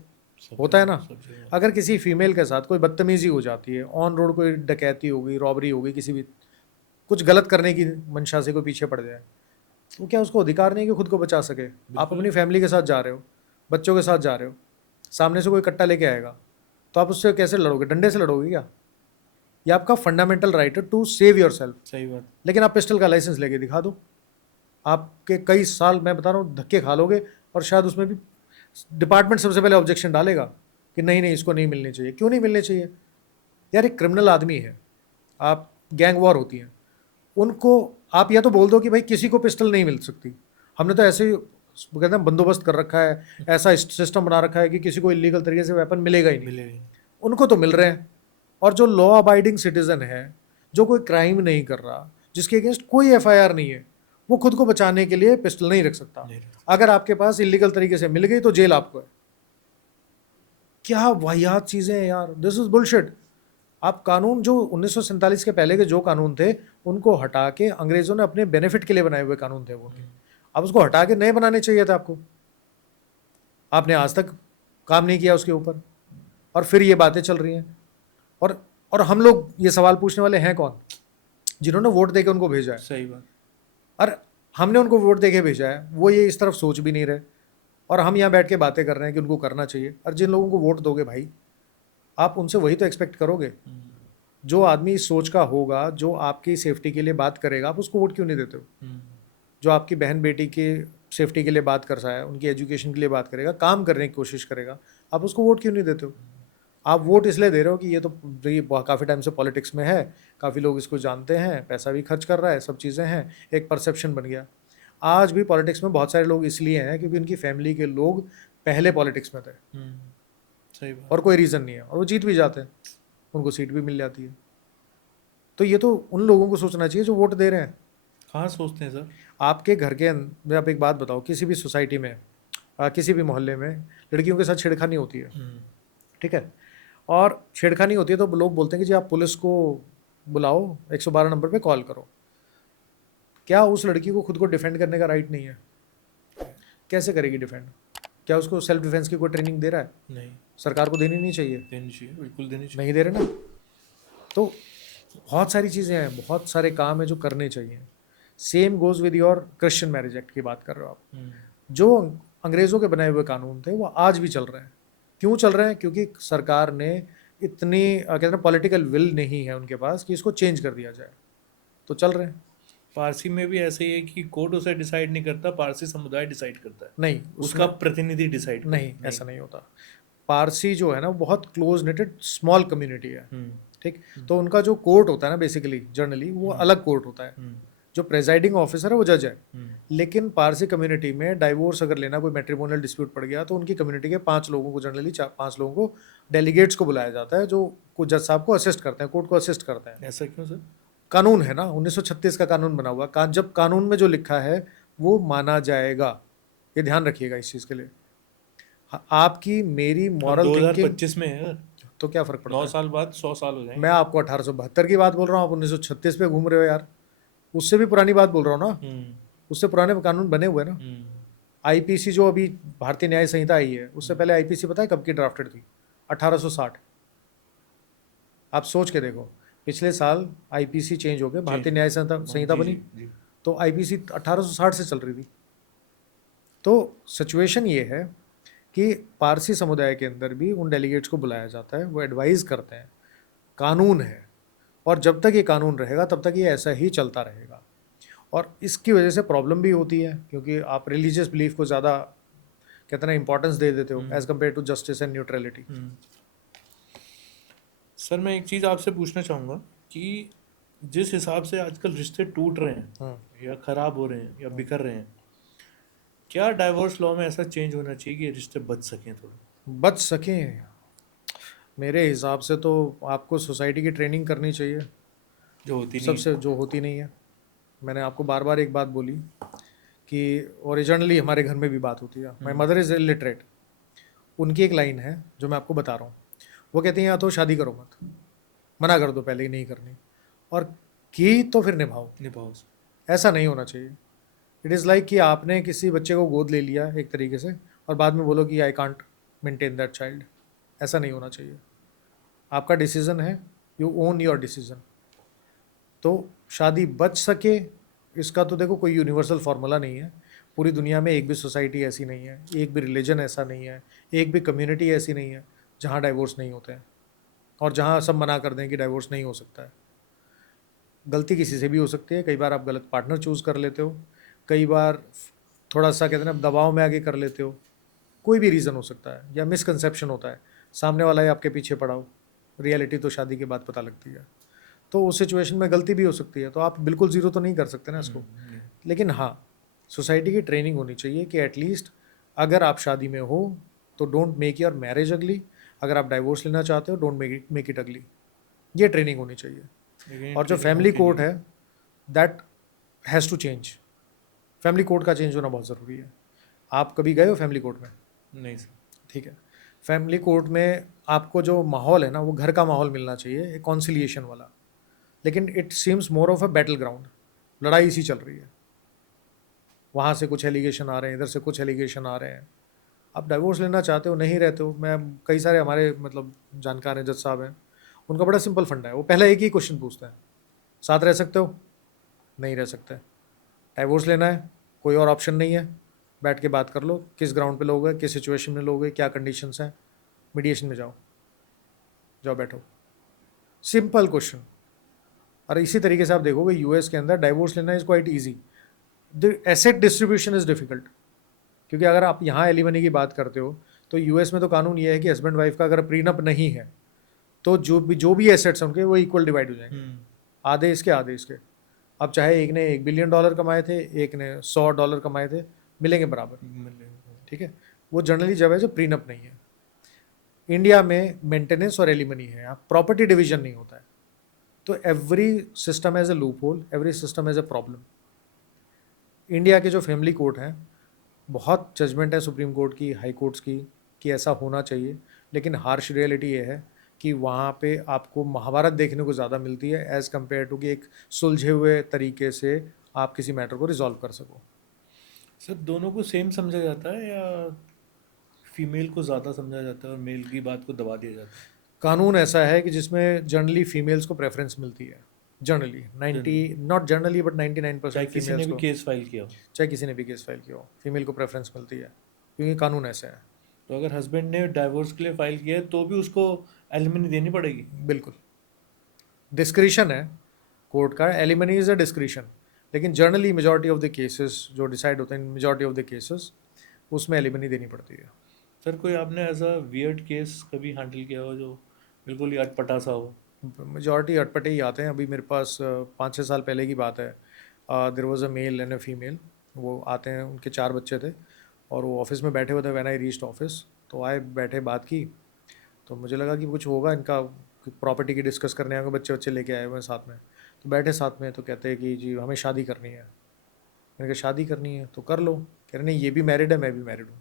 होता है ना। अगर किसी फीमेल के साथ कोई बदतमीजी हो जाती है, ऑन रोड कोई डकैती हो गई, रॉबरी हो गई, किसी भी कुछ गलत करने की मंशा से कोई पीछे पड़ जाए, तो क्या उसको अधिकार नहीं है कि खुद को बचा सके? आप अपनी फैमिली के साथ जा रहे हो, बच्चों के साथ जा रहे हो, सामने से कोई कट्टा लेके आएगा तो आप उससे कैसे लड़ोगे? डंडे से लड़ोगे क्या? ये आपका फंडामेंटल राइट है टू सेव योर सेल्फ। सही बात। लेकिन आप पिस्टल का लाइसेंस लेके दिखा दो, आपके कई साल, मैं बता रहा हूँ, धक्के खा लोगे। और शायद उसमें भी डिपार्टमेंट सबसे पहले ऑब्जेक्शन डालेगा कि नहीं नहीं, इसको नहीं मिलनी चाहिए। क्यों नहीं मिलनी चाहिए यार? एक क्रिमिनल आदमी है, आप गैंग वॉर होती है, उनको आप या तो बोल दो कि भाई किसी को पिस्टल नहीं मिल सकती, हमने तो ऐसे ही कहते हैं बंदोबस्त कर रखा है, ऐसा सिस्टम बना रखा है कि किसी को इलीगल तरीके से वेपन मिलेगा ही नहीं। उनको तो मिल रहे हैं। और जो लॉ अबाइडिंग सिटीजन है, जो कोई क्राइम नहीं कर रहा, जिसके अगेंस्ट कोई एफआईआर नहीं है, वो खुद को बचाने के लिए पिस्टल नहीं रख सकता। अगर आपके पास इलीगल तरीके से मिल गई तो जेल आपको है। क्या वाहियात चीज़ें हैं यार, दिस इज बुलशिट। आप कानून जो 1947 के पहले के जो कानून थे उनको हटा के, अंग्रेजों ने अपने बेनिफिट के लिए बनाए हुए कानून थे वो, अब उसको हटा के नए बनाने चाहिए थे आपको। आपने आज तक काम नहीं किया उसके ऊपर, और फिर ये बातें चल रही हैं। और हम लोग ये सवाल पूछने वाले हैं कौन? जिन्होंने वोट देके उनको भेजा है। सही बात। और हमने उनको वोट देके भेजा है, वो ये इस तरफ सोच भी नहीं रहे, और हम यहाँ बैठ के बातें कर रहे हैं कि उनको करना चाहिए। और जिन लोगों को वोट दोगे भाई, आप उनसे वही तो एक्सपेक्ट करोगे। जो आदमी इस सोच का होगा, जो आपकी सेफ्टी के लिए बात करेगा, आप उसको वोट क्यों नहीं देते हो? जो आपकी बहन बेटी की सेफ्टी के लिए बात कर रहा है, उनकी एजुकेशन के लिए बात करेगा, काम करने की कोशिश करेगा, आप उसको वोट क्यों नहीं देते हो? आप वोट इसलिए दे रहे हो कि ये तो काफ़ी टाइम से पॉलिटिक्स में है, काफ़ी लोग इसको जानते हैं, पैसा भी खर्च कर रहा है, सब चीज़ें हैं, एक परसेप्शन बन गया। आज भी पॉलिटिक्स में बहुत सारे लोग इसलिए हैं क्योंकि उनकी फैमिली के लोग पहले पॉलिटिक्स में थे। सही बात। और कोई रीज़न नहीं है, और वो जीत भी जाते हैं, उनको सीट भी मिल जाती है। तो ये तो उन लोगों को सोचना चाहिए जो वोट दे रहे हैं। कहाँ सोचते हैं सर? आपके घर के मैं आप एक बात बताओ, किसी भी सोसाइटी में, किसी भी मोहल्ले में लड़कियों के साथ छेड़खानी होती है, ठीक है, और छेड़खानी होती है तो लोग बोलते हैं कि जी आप पुलिस को बुलाओ, 112 नंबर पे कॉल करो। क्या उस लड़की को खुद को डिफेंड करने का राइट नहीं है? कैसे करेगी डिफेंड? क्या उसको सेल्फ डिफेंस की कोई ट्रेनिंग दे रहा है? नहीं। सरकार को देनी नहीं चाहिए? देनी चाहिए, बिल्कुल देनी चाहिए। नहीं दे रहे ना। तो बहुत सारी चीज़ें हैं, बहुत सारे काम हैं जो करने चाहिए। Same goes with your Christian marriage act की बात कर रहे हो आप। जो अंग्रेज़ों के बनाए हुए कानून थे वो आज भी चल रहे हैं। क्यों चल रहे हैं? क्योंकि सरकार ने इतनी कहते हैं पॉलिटिकल विल नहीं है उनके पास कि इसको चेंज कर दिया जाए, तो चल रहे हैं। पारसी में भी ऐसे ही है कि कोर्ट उसे डिसाइड नहीं करता, पारसी समुदाय डिसाइड करता है। नहीं, उसका प्रतिनिधि डिसाइड नहीं, ऐसा नहीं होता। पारसी जो है ना, वो बहुत क्लोज नेटेड स्मॉल कम्युनिटी है, ठीक। तो उनका जो कोर्ट होता है ना, बेसिकली जर्नली वो अलग कोर्ट होता है। जो प्रेजाइडिंग ऑफिसर है वो जज है। लेकिन पारसी कम्युनिटी में डाइवोर्स अगर लेना, कोई मैट्रिमोनियल डिस्प्यूट पड़ गया, तो उनकी कम्युनिटी के 5 लोगों को, जनरली 5 लोगों को, डेलीगेट्स को बुलाया जाता है, जो जज साहब को असिस्ट करते हैं, कोर्ट को असिस्ट करते हैं। ऐसा क्यों सर? कानून है ना, 1936 का कानून बना हुआ। जब कानून में जो लिखा है वो माना जाएगा, ये ध्यान रखिएगा इस चीज़ के लिए। आपकी मेरी मॉरल 2025 में है तो क्या फ़र्क पड़ता है? 9 साल बाद 100 साल हो जाएंगे। मैं आपको 1872 की बात बोल रहा हूँ, आप 1936 पे घूम रहे हो यार। उससे भी पुरानी बात बोल रहा हूँ ना, उससे पुराने कानून बने हुए ना। आईपीसी जो अभी भारतीय न्याय संहिता आई है, उससे पहले आईपीसी पता है कब की ड्राफ्टेड थी? 1860। आप सोच के देखो, पिछले साल आईपीसी चेंज हो गए, भारतीय न्याय संहिता बनी, तो आईपीसी 1860 से चल रही थी। तो सिचुएशन ये है कि पारसी समुदाय के अंदर भी उन डेलीगेट्स को बुलाया जाता है, वो एडवाइस करते हैं, कानून है, और जब तक ये कानून रहेगा तब तक ये ऐसा ही चलता रहेगा। और इसकी वजह से प्रॉब्लम भी होती है, क्योंकि आप रिलीजियस बिलीफ को ज़्यादा कहते हैं इंपॉर्टेंस दे देते हो as compare to justice and neutrality. Sir मैं एक चीज़ आपसे पूछना चाहूँगा कि जिस हिसाब से आजकल रिश्ते टूट रहे हैं या ख़राब हो रहे हैं या बिखर रहे हैं, क्या डाइवोर्स लॉ में ऐसा चेंज होना चाहिए कि ये रिश्ते बच सकें, थोड़े बच सकें? मेरे हिसाब से तो आपको सोसाइटी की ट्रेनिंग करनी चाहिए, जो होती नहीं सबसे जो होती नहीं है। मैंने आपको बार बार एक बात बोली कि ओरिजिनली हमारे घर में भी बात होती है। My mother is illiterate. उनकी एक लाइन है जो मैं आपको बता रहा हूँ, वो कहती हैं या तो शादी करो मत, मना कर दो पहले ही नहीं करनी, और की तो फिर निभाओ। ऐसा नहीं होना चाहिए। इट इज़ लाइक कि आपने किसी बच्चे को गोद ले लिया एक तरीके से और बाद में बोलो कि I can't maintain that child. ऐसा नहीं होना चाहिए। आपका डिसीज़न है, यू ओन योर डिसीज़न। तो शादी बच सके इसका तो देखो कोई यूनिवर्सल फार्मूला नहीं है। पूरी दुनिया में एक भी सोसाइटी ऐसी नहीं है, एक भी रिलीजन ऐसा नहीं है, एक भी कम्युनिटी ऐसी नहीं है जहाँ डाइवोर्स नहीं होते हैं और जहाँ सब मना कर दें कि डाइवोर्स नहीं हो सकता है। गलती किसी से भी हो सकती है। कई बार आप गलत पार्टनर चूज़ कर लेते हो, कई बार थोड़ा सा कहते हैं ना दबाव में आगे कर लेते हो, कोई भी रीज़न हो सकता है, या मिसकंसेप्शन होता है, सामने वाला ही आपके पीछे पड़ा हो। रियलिटी तो शादी के बाद पता लगती है। तो उस सिचुएशन में गलती भी हो सकती है, तो आप बिल्कुल ज़ीरो तो नहीं कर सकते ना इसको। लेकिन हाँ, सोसाइटी की ट्रेनिंग होनी चाहिए कि एटलीस्ट अगर आप शादी में हो तो डोंट मेक योर मैरिज अगली, अगर आप डाइवोर्स लेना चाहते हो डोंट मेक इट अगली। ये ट्रेनिंग होनी चाहिए। और जो फैमिली कोर्ट है that has to change. Family court का चेंज होना बहुत ज़रूरी है। आप कभी गए हो फैमिली कोर्ट में? नहीं सर। ठीक है। फैमिली कोर्ट में आपको जो माहौल है ना, वो घर का माहौल मिलना चाहिए, एक कॉन्सिलिएशन वाला। लेकिन it seems more of a battle ground. लड़ाई सी चल रही है, वहाँ से कुछ एलिगेशन आ रहे हैं, इधर से कुछ एलिगेशन आ रहे हैं। आप डाइवोर्स लेना चाहते हो, नहीं रहते हो। मैं कई सारे हमारे मतलब जानकार हैं, जज साहब हैं, उनका बड़ा सिंपल फंडा है। वो पहला एक ही क्वेश्चन पूछते हैं, साथ रह सकते हो? नहीं रह सकते। डाइवोर्स लेना है, कोई और ऑप्शन नहीं है, बैठ के बात कर लो, किस ग्राउंड पे लोगे, किस सिचुएशन में लोगे, क्या कंडीशंस हैं, मीडिएशन में जाओ, जाओ बैठो। Simple question. और इसी तरीके से आप देखोगे यूएस के अंदर डाइवोर्स लेना is quite easy. The asset distribution is difficult, क्योंकि अगर आप यहाँ एलिमनी की बात करते हो तो यूएस में तो कानून ये है कि हस्बैंड वाइफ का अगर प्रीनप नहीं है तो जो भी एसेट्स हैं उनके वो इक्वल डिवाइड हो जाएंगे, आधे इसके आधे इसके। अब चाहे एक ने $1 बिलियन कमाए थे, एक ने $100 कमाए थे, मिलेंगे बराबर। ठीक है। वो जनरली जब है जब प्रीनप नहीं है। इंडिया में मेंटेनेंस और एलिमनी है, यहाँ प्रॉपर्टी डिवीजन नहीं होता है। तो every system has a loophole, every system has a problem. India के जो फैमिली कोर्ट हैं, बहुत जजमेंट है सुप्रीम कोर्ट की, हाई कोर्ट्स की, कि ऐसा होना चाहिए। लेकिन हार्श रियलिटी ये है कि वहाँ पे आपको महाभारत देखने को ज़्यादा मिलती है एज़ कम्पेयर टू कि एक सुलझे हुए तरीके से आप किसी मैटर को रिजॉल्व कर सको। सर दोनों को सेम समझा जाता है या फीमेल को ज़्यादा समझा जाता है और मेल की बात को दबा दिया जाता है? कानून ऐसा है कि जिसमें जनरली फीमेल्स को प्रेफरेंस मिलती है। जनरली 90 नॉट जनरली बट 99% चाहे किसी ने फीमेल्स भी को, केस फाइल किया हो, चाहे किसी ने भी केस फाइल किया हो, फीमेल को प्रेफरेंस मिलती है, क्योंकि कानून ऐसे है। तो अगर हस्बैंड ने डाइवोर्स के लिए फाइल किया है तो भी उसको एलिमनी देनी पड़ेगी? बिल्कुल, डिस्क्रिशन है कोर्ट का, एलिमनी इज़ अ डिस्क्रिशन। लेकिन generally majority of the cases जो डिसाइड होते हैं, मेजॉरिटी ऑफ द केसेस उसमें एलिमनी देनी पड़ती है। सर कोई आपने ऐसा वियर्ड केस कभी हैंडल किया हो जो बिल्कुल ही अटपटा सा हो? मेजॉरिटी अटपटे ही आते हैं। अभी मेरे पास 5-6 साल पहले की बात है, there was a male and a female. वो आते हैं, उनके 4 बच्चे थे और वो ऑफिस में बैठे हुए थे। व्हेन आई रीच्ड ऑफिस तो आए, बैठे, बात की, तो मुझे लगा कि कुछ होगा इनका, प्रॉपर्टी की डिस्कस करने आएंगे, बच्चे लेके आए हुए हैं साथ में। तो बैठे साथ में, तो कहते हैं कि जी हमें शादी करनी है। मैंने कहा शादी करनी है तो कर लो। कह रहे नहीं, ये भी मैरिड है, मैं भी मैरिड हूँ।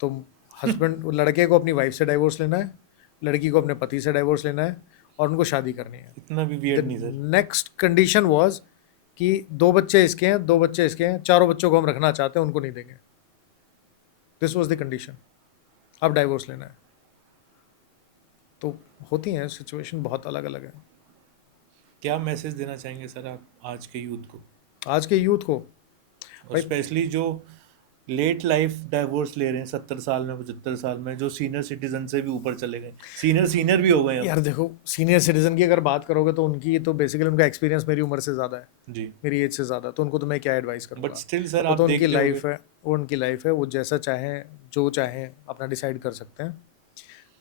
तो हस्बैंड लड़के को अपनी वाइफ से डाइवोर्स लेना है, लड़की को अपने पति से डाइवोर्स लेना है और उनको शादी करनी है। इतना भी वियर्ड नहीं सर। नेक्स्ट कंडीशन वाज कि 2 बच्चे इसके हैं, 2 बच्चे इसके हैं, चारों बच्चों को हम रखना चाहते हैं, उनको नहीं देंगे। This was the condition. अब डाइवोर्स लेना है। तो होती हैं सिचुएशन, बहुत अलग अलग है। क्या मैसेज देना चाहेंगे सर आप आज के यूथ को? आज के यूथ को और स्पेशली जो लेट लाइफ डाइवोर्स ले रहे हैं 70 साल में 75 साल में, जो सीनियर सिटीजन से भी ऊपर चले गए, सीनियर भी हो गए हैं यार देखो, सीनियर सिटीजन की अगर बात करोगे तो उनकी तो बेसिकली उनका एक्सपीरियंस मेरी उम्र से ज़्यादा है, जी। मेरी एज से ज़्यादा, तो उनको तो मैं क्या एडवाइस करूँगा। बट स्टिल सर वो आप तो उनकी देखते लाइफ होंगे। है, वो उनकी लाइफ है, वो जैसा चाहें जो चाहें अपना डिसाइड कर सकते हैं।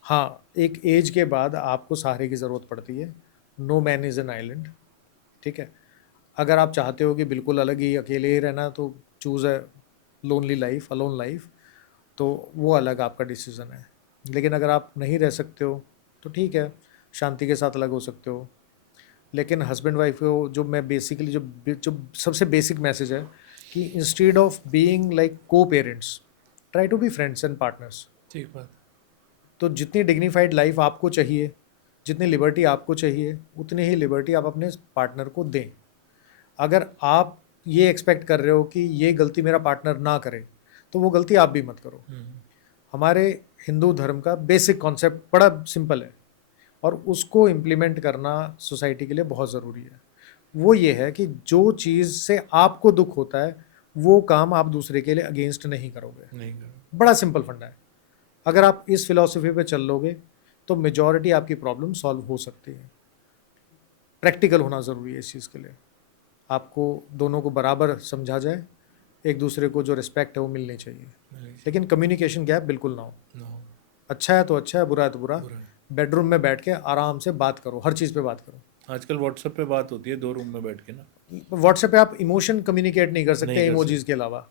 हाँ, एक एज के बाद आपको सहारे की ज़रूरत पड़ती है। No man is an island, ठीक है। अगर आप चाहते हो कि बिल्कुल अलग ही अकेले ही रहना, तो चूज़ है लोनली लाइफ, अलोन लाइफ, तो वो अलग आपका डिसीज़न है। लेकिन अगर आप नहीं रह सकते हो तो ठीक है, शांति के साथ अलग हो सकते हो। लेकिन हस्बैंड वाइफ को जो मैं बेसिकली जो सबसे बेसिक मैसेज है कि इंस्टेड ऑफ बीइंग लाइक को parents, try to be friends and partners. ठीक बात। तो जितनी डिग्निफाइड लाइफ आपको चाहिए, जितनी लिबर्टी आपको चाहिए, उतनी ही लिबर्टी आप अपने पार्टनर को दें। अगर आप ये एक्सपेक्ट कर रहे हो कि ये गलती मेरा पार्टनर ना करे, तो वो गलती आप भी मत करो। हमारे हिंदू धर्म का बेसिक कॉन्सेप्ट बड़ा सिंपल है और उसको इम्प्लीमेंट करना सोसाइटी के लिए बहुत ज़रूरी है। वो ये है कि जो चीज़ से आपको दुख होता है वो काम आप दूसरे के लिए अगेंस्ट नहीं करोगे। नहीं कर। बड़ा सिंपल फंडा है। अगर आप इस फिलॉसफी पे चल लोगे तो मेजॉरिटी आपकी प्रॉब्लम सॉल्व हो सकती है। प्रैक्टिकल होना ज़रूरी है इस चीज़ के लिए। आपको दोनों को बराबर समझा जाए, एक दूसरे को जो रिस्पेक्ट है वो मिलनी चाहिए, लेकिन कम्युनिकेशन गैप बिल्कुल ना हो। अच्छा है तो अच्छा है, बुरा है तो बुरा। बेडरूम में बैठ के आराम से बात करो, हर चीज़ पे बात करो। आजकल व्हाट्सएप पे बात होती है 2 रूम में बैठ के ना। व्हाट्सएप पे आप इमोशन कम्युनिकेट नहीं कर सकते इमोजीज के अलावा।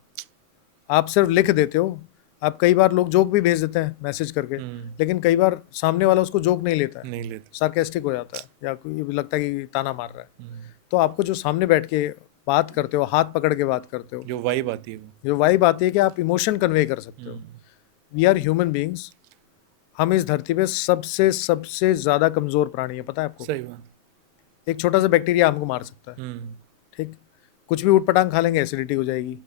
आप सिर्फ लिख देते हो। आप कई बार लोग जोक भी भेज देते हैं मैसेज करके, लेकिन कई बार सामने वाला उसको जोक नहीं लेता है, सार्केस्टिक हो जाता है या कोई लगता है कि ताना मार रहा है। तो आपको जो सामने बैठ के बात करते हो, हाथ पकड़ के बात करते हो, जो वाइब आती है, जो वाइब आती है कि आप इमोशन कन्वे कर सकते हो। We are human beings. हम इस धरती पे सबसे सबसे ज़्यादा कमज़ोर प्राणी है, पता है आपको? सही बात। एक छोटा सा बैक्टीरिया हमको मार सकता है, ठीक। कुछ भी उठ पटांग खा लेंगे, एसिडिटी हो जाएगी।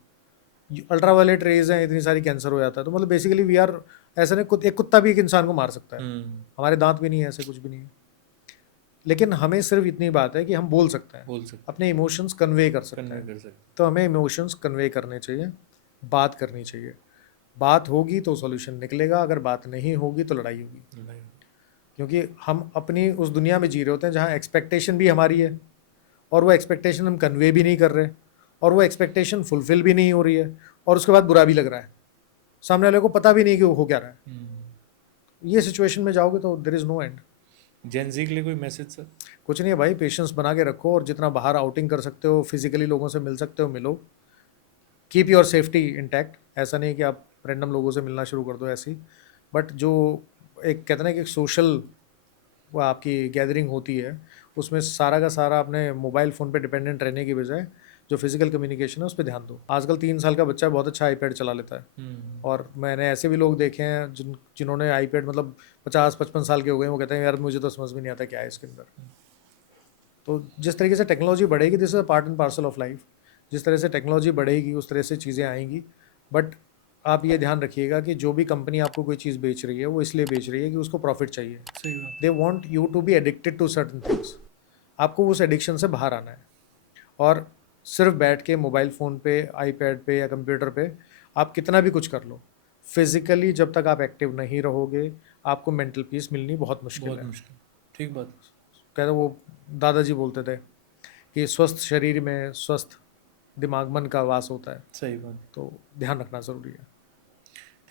अल्ट्रावायलेट रेज हैं, इतनी सारी कैंसर हो जाता है। तो मतलब बेसिकली वी आर, ऐसा नहीं, एक कुत्ता भी एक इंसान को मार सकता है। हमारे दांत भी नहीं है, ऐसे कुछ भी नहीं है। लेकिन हमें सिर्फ इतनी बात है कि हम बोल सकते हैं, अपने इमोशंस कन्वे कर सकते हैं। तो हमें इमोशंस कन्वे करने चाहिए, बात करनी चाहिए। बात होगी तो सॉल्यूशन निकलेगा, अगर बात नहीं होगी तो लड़ाई होगी। क्योंकि हम अपनी उस दुनिया में जी रहे होते हैं जहाँ एक्सपेक्टेशन भी हमारी है और वो एक्सपेक्टेशन हम कन्वे भी नहीं कर रहे, और वो एक्सपेक्टेशन फुलफिल भी नहीं हो रही है, और उसके बाद बुरा भी लग रहा है। सामने वाले को पता भी नहीं कि वो हो क्या रहा है। ये सिचुएशन में जाओगे तो देयर इज़ नो एंड। जेन ज़ी के लिए कोई मैसेज सर? कुछ नहीं है भाई, पेशेंस बना के रखो, और जितना बाहर आउटिंग कर सकते हो, फिजिकली लोगों से मिल सकते हो मिलो। Keep your safety intact. ऐसा नहीं कि आप रैंडम लोगों से मिलना शुरू कर दो ऐसी, बट जो एक कहते हैं कि एक सोशल वो आपकी गैदरिंग होती है, उसमें सारा का सारा अपने मोबाइल फ़ोन पे डिपेंडेंट रहने की बजाय जो फिजिकल कम्युनिकेशन है उस पर ध्यान दो। आजकल 3 साल का बच्चा बहुत अच्छा आईपैड चला लेता है, और मैंने ऐसे भी लोग देखे हैं जिन्होंने आईपैड मतलब 50-55 साल के हो गए, वो कहते हैं यार मुझे तो समझ में नहीं आता क्या है इसके अंदर। तो जिस तरीके से टेक्नोलॉजी बढ़ेगी, this is a part and parcel of life. जिस तरह से टेक्नोलॉजी बढ़ेगी उस तरह से चीज़ें आएंगी। बट आप ये ध्यान रखिएगा कि जो भी कंपनी आपको कोई चीज़ बेच रही है वो इसलिए बेच रही है कि उसको प्रॉफिट चाहिए। They want you to be addicted to certain things. आपको उस एडिक्शन से बाहर आना है, और सिर्फ बैठ के मोबाइल फ़ोन पे, आईपैड पे या कंप्यूटर पे आप कितना भी कुछ कर लो, फिज़िकली जब तक आप एक्टिव नहीं रहोगे आपको मेंटल पीस मिलनी बहुत मुश्किल है। ठीक बात। कहते वो दादाजी बोलते थे कि स्वस्थ शरीर में स्वस्थ दिमाग मन का वास होता है। सही बात। तो ध्यान रखना ज़रूरी है।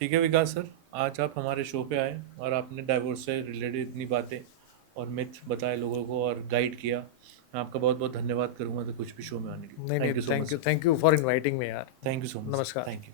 ठीक है विकास सर, आज आप हमारे शो पे आए और आपने डाइवोर्स से रिलेटेड इतनी बातें और मिथ बताए लोगों को और गाइड किया। मैं आपका बहुत बहुत धन्यवाद करूंगा तो कुछ भी शो में आने के लिए। नहीं, thank you for inviting me यार। Thank you so much. नमस्कार। Thank you.